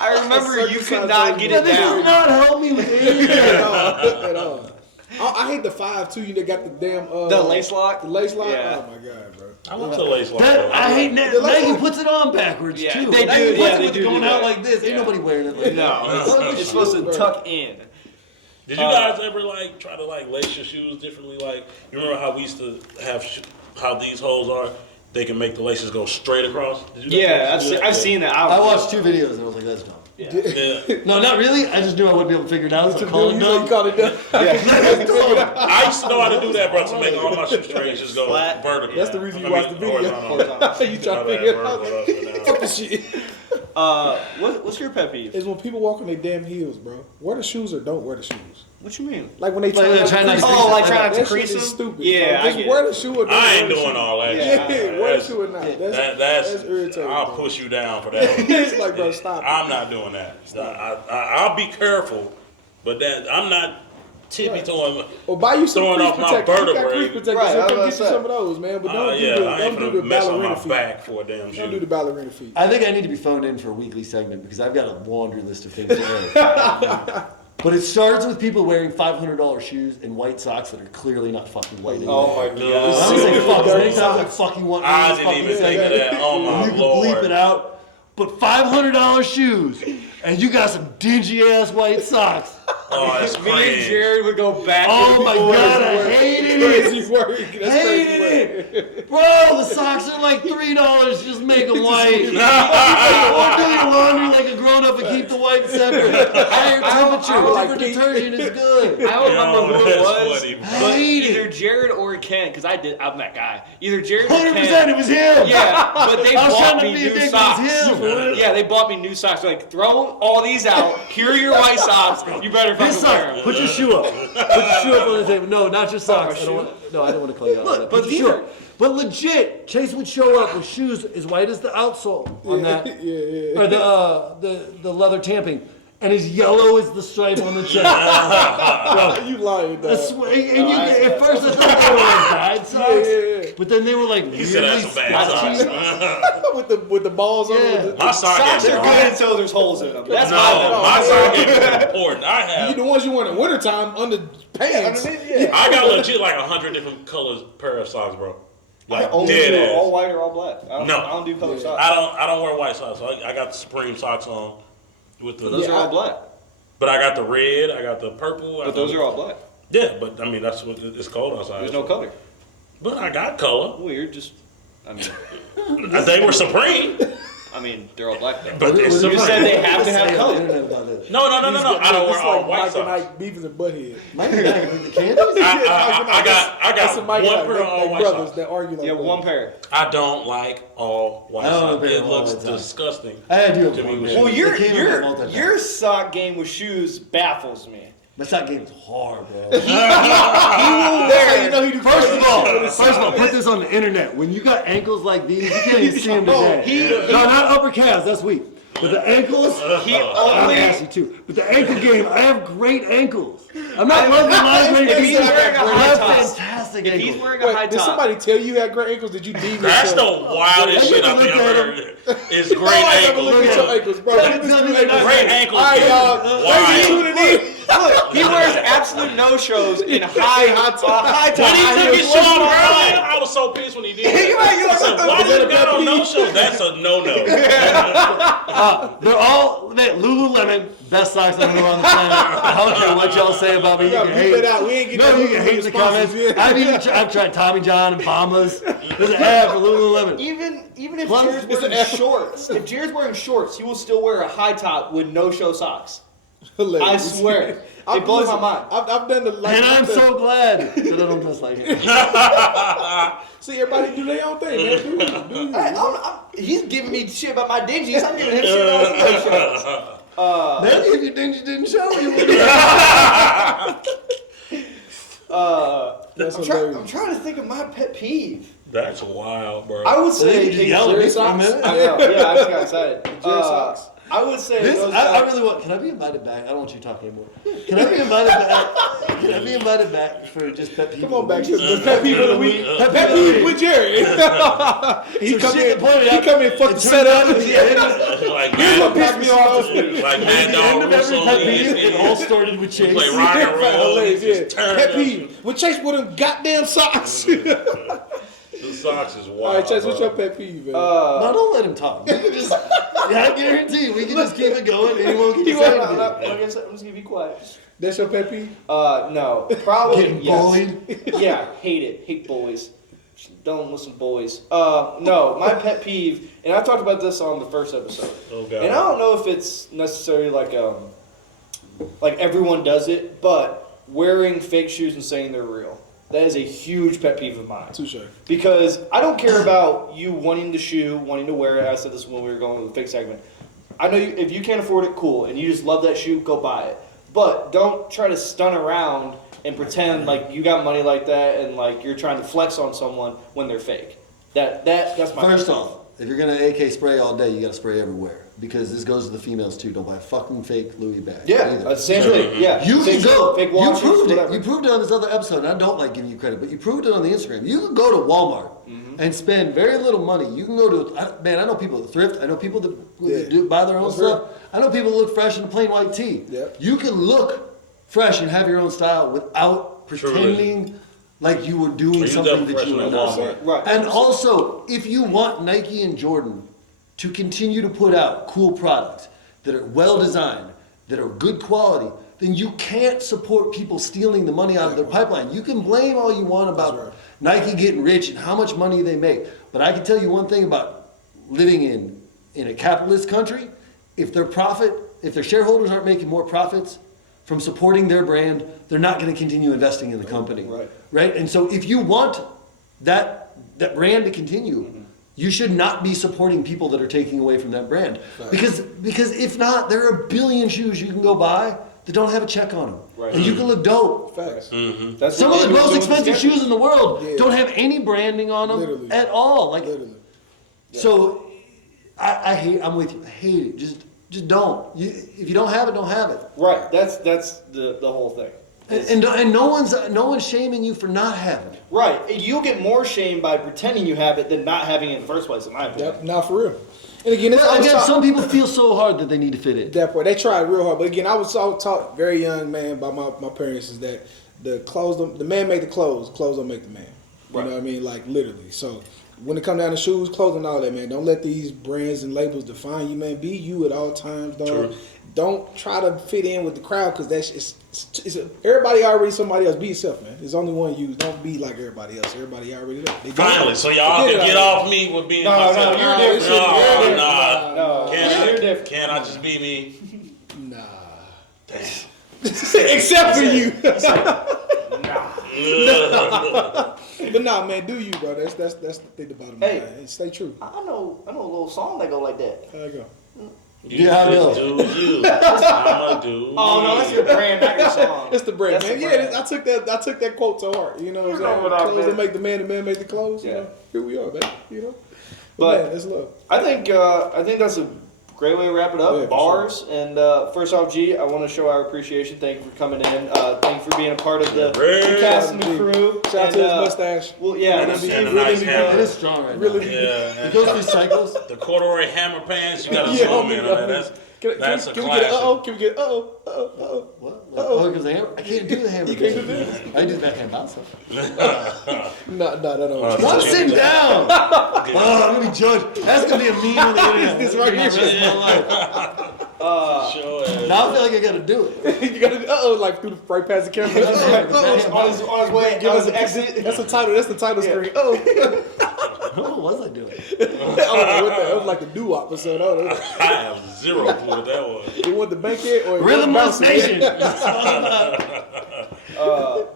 I remember you could Circumcised not get Now, it this does down. not help me with anything. At all. I hate the 5 too. You got the damn The lace lock? The lace lock. Yeah. Oh my god, bro. I love the lace lock. That, I hate The lace Nike lock- puts it on backwards Yeah, too. they do, Nike puts yeah, it they with do going do out that. like this. Ain't Yeah. nobody wearing it like that. No, it's supposed to tuck in. Did you guys ever like try to like lace your shoes differently? Like you remember how we used to have how these holes are? They can make the laces go straight across. Did you Yeah, do that? I've seen that. I watched 2 videos and I was like, that's dumb. Yeah. No, not really. I just knew I wouldn't be able to figure it out, so I call it You dumb. called it done. I used to know how to do that, bro, to make all my shoestrings just go Flat. vertical. That's the reason you watched the video. horizontal. You trying to My bad, figure it out. vertical, up and Fuck down. the shit. What's your pet peeve? Is when people walk on their damn heels, bro. Wear the shoes or don't wear the shoes. What you mean? Like when they Like, try they're not to trying not to crease Oh, it. like trying not to That crease shit is them? stupid. Yeah, bro. I Just get wear it. the shoe or don't I wear ain't the doing shoe. all that Yeah, shit. wear the shoe or not. That's irritating. I'll bro. push you down for that. It's like, bro, stop it. I'm not doing that. I'll be careful, but that I'm not tippy toeing. Or buy you some Throwing crease off my protectors. You got vertebrae. crease protectors, Right, so I was come about get to you say. some of those, man. But don't Yeah, do the I ain't don't do gonna the mess on ballerina my feet. back for a damn Don't do shoe. the ballerina feet. I think I need to be phoned in for a weekly segment because I've got a laundry list of things to wear. But it starts with people wearing $500 shoes and white socks that are clearly not fucking white anymore. Oh my No. god. I don't say fuck, Dirty anytime I socks. fucking want I these didn't fucking even think of segments, that. Oh my you can lord. bleep it out. But $500 shoes and you got some dingy ass white socks. Oh, that's Me and crazy. Jared would go back. Oh and my forth. god, I hated it. Crazy work. That's crazy Hated work. it, bro. The socks are like $3. Just make them white. Or do your laundry like a grown up and keep the white separate. Higher temperature, like different pink. detergent is good. I don't remember Yo, who it that's was, funny, bro. but Hate it. either Jared or Ken, because I'm that guy. Either Jared or 100%, Ken. it was him. Yeah, but they I was bought trying to me be a new dick, but it's socks. him. Yeah, they bought me new socks. They're like, throw all these out. Here are your white socks. You better This fucking wear sock. them. Put your shoe up. Put your shoe up on the table. No, not your socks. shoe? I don't want to call you out. on that. Put but your shoe these up. But legit, Chase would show up with shoes as white as the outsole on that, Yeah. or the leather tamping, and as yellow as the stripe on the chest. You lying, I dog. swear, and at first I thought they were like dyed socks, Yeah. but then they were like He said weirdly that's some bad spotty. socks. with the balls on Yeah. it. My sock Socks game are is good until there's holes in them. That's No, my my sock game is important. I You have. the ones you wear in the wintertime under pants. I got legit like 100 different colors pair of socks, bro. Like only dead do ass. all white or all black. I No. don't do color socks. I don't wear white socks. So I got the Supreme socks on with the. Those are all black. But I got the red. I got the purple. But those are all black. Yeah, but I mean that's what it's cold outside. There's no color. But I got color. Well, you're just. I mean, They were Supreme. they're all black though. But it's You Supreme. said they have to have Say on the color. internet about this. No. I don't This wear all like white Mike and socks. Ike, Beavis and Butthead. Mike and Ike with the candies? I That's got a Mike one and pair of Ike, all like white brothers socks. that argue like Yeah, that. one pair. I don't like all white I don't socks. wear It all looks the time. disgusting. I do have To me, one we pair. Well, should- your They came in multi-pack. your sock game with shoes baffles me. My sock game is hard, bro. That's how you know he do First crazy of all, shit with his put this on the internet. When you got ankles like these, you can't even see them today. No, not upper calves. That's weak. With the ankles, He I'm only. nasty too. With the ankle game, I have great ankles. I'm not one of the last great If he's wearing a I high have top, fantastic if ankles. he's wearing a high Wait, did top, somebody tell you you had great ankles? Did you deem That's the yourself? wildest shit I've Look ever at heard. It's Oh, great I never look ankles. at your ankles, bro. Tell Look me at that- your ankles. Great ankles. All right, y'all. Thanks for Wild. tuning in. look, he wears absolute no shows in high top. High top. When he took his High show off top. earlier, I was so pissed when he did You're right, you're that. I right. said, why Is that did a you got pet on no peeve? show? That's a no-no. They're all Lululemon, best socks I've ever on the planet. I don't care what y'all say about me. You gotta can beep hate. it out. We ain't getting No, that you can hate in the comments. responses, yeah. I've tried Tommy John and Bombas. There's an ad for Lululemon. Even if Well, Jared's it's wearing an effort. shorts, if Jared's wearing shorts, he will still wear a high top with no show socks. I Hilarious. swear. I've- It blows my listen, mind. I've done the like. And I'm I've done- so glad that I don't dress like him. See, everybody do their own thing, man. Do you? He's giving me shit about my dingies. I'm giving him shit about his shorts. Man, if you didn't show, you would That's I'm hilarious. trying to think of my pet peeve. That's wild, bro. I would say you just yell at me Jerry for a socks? minute. I know. Yeah, I just got excited. Jerry socks? I would say This, those I guys- really want. Can I be invited back? I don't want you talking anymore. Can I be invited back? Can I be invited back for just pet peeve? Come on back to the pet peeve of the week. Pet Pet peeve of the peeve week. with Jerry. He So come shit in. that pointed He out- come in. Fuck the it setup. turns out at the end- Like Here's what Mad pissed me off. like At Mad the Dog end of every Russo. pet peeve, it all started with Chase. Play rock and roll. Hilarious, yeah. Just turn Pet up. peeve. With Chase with them goddamn socks. The socks is wild. All right, Chase, what's bro. your pet peeve, man? No, don't let him talk. You can just, I guarantee we can just keep it going and he won't get You to want- say I'm anything. just gonna be quiet. That's your pet peeve? No, probably Getting yes. bullied. Yeah, hate it. Hate boys. Don't listen to boys. No, my pet peeve, and I talked about this on the first episode. Oh, God. And I don't know if it's necessarily like everyone does it, but wearing fake shoes and saying they're real. That is a huge pet peeve of mine. Touche. Because I don't care about you wanting the shoe, wanting to wear it. I said this when we were going with the fake segment. I know if you can't afford it, cool, and you just love that shoe, go buy it. But don't try to stun around and pretend like you got money like that and like you're trying to flex on someone when they're fake. That's my First pet peeve. off, if you're gonna AK spray all day, you gotta spray everywhere because this goes to the females too. Don't buy a fucking fake Louis bag. Yeah, either. same thing. Yeah, You same can go. Fake You watches, proved it. whatever. You proved it on this other episode. And I don't like giving you credit, but you proved it on the Instagram. You can go to Walmart and spend very little money. You can go to man. I know people that thrift. I know people that Yeah. do buy their own That's stuff. real. I know people that look fresh in a plain white tee. Yep. You can look fresh and have your own style without pretending like you were doing You something definitely that you were fresh in not. Walmart. Right. And also, if you want Nike and Jordan to continue to put out cool products that are well designed, that are good quality, then you can't support people stealing the money out of their pipeline. You can blame all you want about That's right. Nike getting rich and how much money they make. But I can tell you one thing about living in a capitalist country, if their shareholders aren't making more profits from supporting their brand, they're not going to continue investing in the company. Right. Right? And so if you want that brand to continue, you should not be supporting people that are taking away from that brand. Because if not, there are a billion shoes you can go buy that don't have a check on them. Right. And you can look dope. Facts. That's Some what of the they most do with expensive the shoes in the world Yeah. don't have any branding on them Literally. at all. Like, Literally. so I'm with you. I hate it. Just don't. If you don't have it, don't have it. Right. That's the whole thing. And no one's shaming you for not having it. Right. You'll get more shame by pretending you have it than not having it in the first place, in my opinion. Yep, not for real. And again, it's Well, again, some people feel so hard that they need to fit in. that part. They tried real hard, but again, I was taught very young, man, by my parents is that the man make the clothes don't make the man. You know what I mean? Like literally. So when it come down to shoes, clothing, all that, man, don't let these brands and labels define you, man. Be you at all times, dog. True. Don't try to fit in with the crowd because everybody already somebody else. Be yourself, man. There's only one you. Don't be like everybody else. Everybody already know. They Finally, so y'all Forget can it get already. off me with being No, myself. you're different. No, You're I'm different. not. No, Can you're different. Can I just be me? Nah. Damn. Except for you. Ugh. But nah, man, do you, bro? That's the thing about it, Hey. man. Stay true. I know a little song that go like that. How I go? Yeah, I know. Do you? I'ma do. Oh no, that's your brand, not your song. It's the brand, That's man. the Yeah, brand. I took that quote to heart. You know what I'm You know saying? what I Clothes meant. that make the man make the clothes. You Yeah. know, here we are, baby. You know. But- man, it's love. I think that's a great way to wrap it up. Yeah, for Bars. And first off, G, I want to show our appreciation. Thank you for coming in. Thank you for being a part of the cast and the crew. Shout out to his mustache. Well, yeah. And a nice It hammer. is strong right Really? now. Yeah. It goes through cycles. The corduroy hammer pants, you gotta Yeah, zoom in on that. That's a can we get classic. Can we get uh-oh? What? Oh, because the hammer? I can't do the hammer. You can't do this? I do that hand bounce. No. One sit down. Oh, I'm gonna be judged. That's gonna be a meme on the internet. This right here. For the rest of my life. Sure. Now I feel like I gotta do it. You gotta like through the right past the camera. On his way, Give on us his a exit. That's the title. That's the title screen. What was I doing? I don't know what that. It was like a doo-wop or something. I don't know. I have zero clue what that was. You want the bankhead or Rhythm you of want the Nation.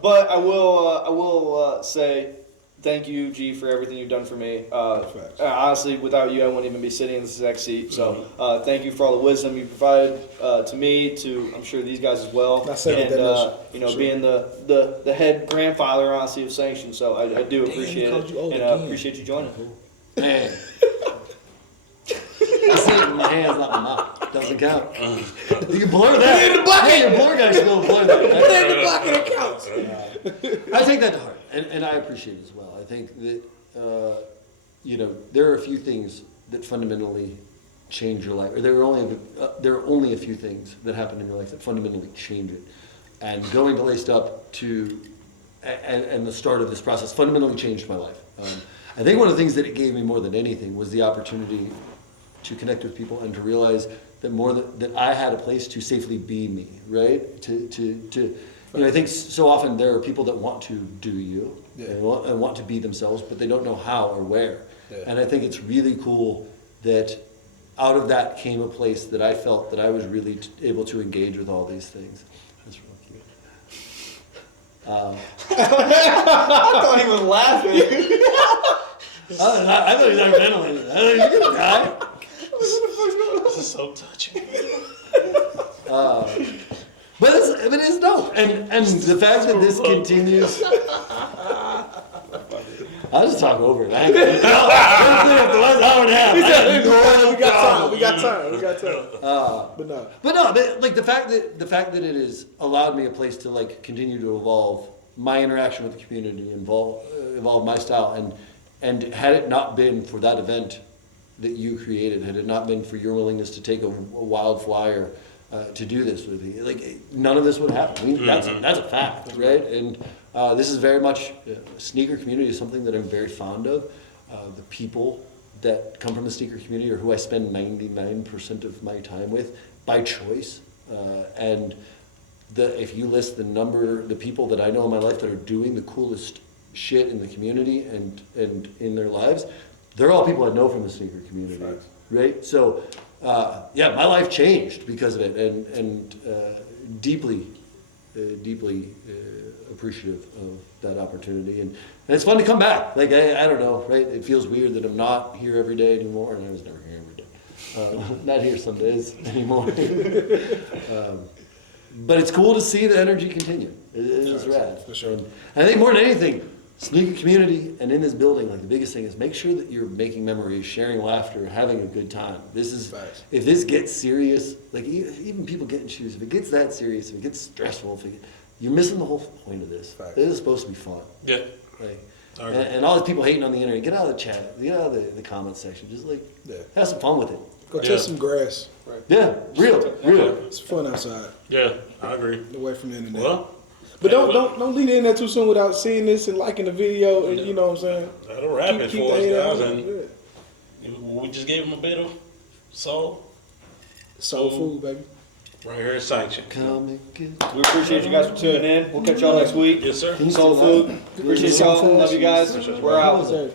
But I will say thank you, G, for everything you've done for me. Honestly, without you, I wouldn't even be sitting in this exact seat. So thank you for all the wisdom you provided to me, to I'm sure these guys as well. I second And that motion, you know, for sure. being the head grandfather, honestly, of Sanction. So I do Damn, appreciate he called it, you old and again. appreciate you joining. Man. I say it in my hands, not my mouth. Doesn't count. You can blur that. Put it in the bucket. Hey, your blur guy should go blur that. Put it in the bucket. It counts. I take that to heart, and I appreciate it as well. I think that you know, there are a few things that fundamentally change your life, or there are only a few things that happen in your life that fundamentally change it. And going to Laced Up and the start of this process fundamentally changed my life. I think one of the things that it gave me more than anything was the opportunity to connect with people and to realize that that I had a place to safely be me, right? You know, I think so often there are people that want to do you and want to be themselves, but they don't know how or where. Yeah. And I think it's really cool that out of that came a place that I felt that I was really able to engage with all these things. That's real cute. I thought he was laughing. I thought he was hyperventilating. I thought he was gonna die. This is so touching. But it's dope, and the fact that this continues. I'll just talk over it. I the last hour and a half. We got time. But no, like the fact that it has allowed me a place to like continue to evolve my interaction with the community, evolve my style, and had it not been for that event that you created, had it not been for your willingness to take a wild flyer to do this with me, like none of this would happen. I mean, that's a fact, right? And this is very much sneaker community is something that I'm very fond of. The people that come from the sneaker community are who I spend 99% of my time with by choice. And if you list the people that I know in my life that are doing the coolest shit in the community and in their lives, they're all people I know from the sneaker community, right? So, my life changed because of it, and deeply appreciative of that opportunity, and it's fun to come back. Like I don't know, right? It feels weird that I'm not here every day anymore, and I was never here every day. Not here some days anymore. But it's cool to see the energy continue. It's rad. For sure. And I think more than anything, sneaker community and in this building, like the biggest thing is make sure that you're making memories, sharing laughter, having a good time. This is, Facts. if this gets serious, like even people get in shoes, if it gets that serious, if it gets stressful, you're missing the whole point of this. Facts. This is supposed to be fun. Yeah. Like, Okay. and all these people hating on the internet, get out of the chat, get out of the comment section, just like have some fun with it. Go touch some grass. Yeah, real. It's fun outside, Yeah, I agree. away from the internet. Well, But don't lead in there too soon without seeing this and liking the video, and you know what I'm saying. that'll wrap it Keep for us, the hate guys. out. And Yeah. we just gave him a bit of soul Soul food, baby. right here at Sanction. Come and get We appreciate you guys for tuning in. We'll catch y'all next week. Yes, sir. Soul food. Appreciate y'all. Love you guys. We're out. Sir.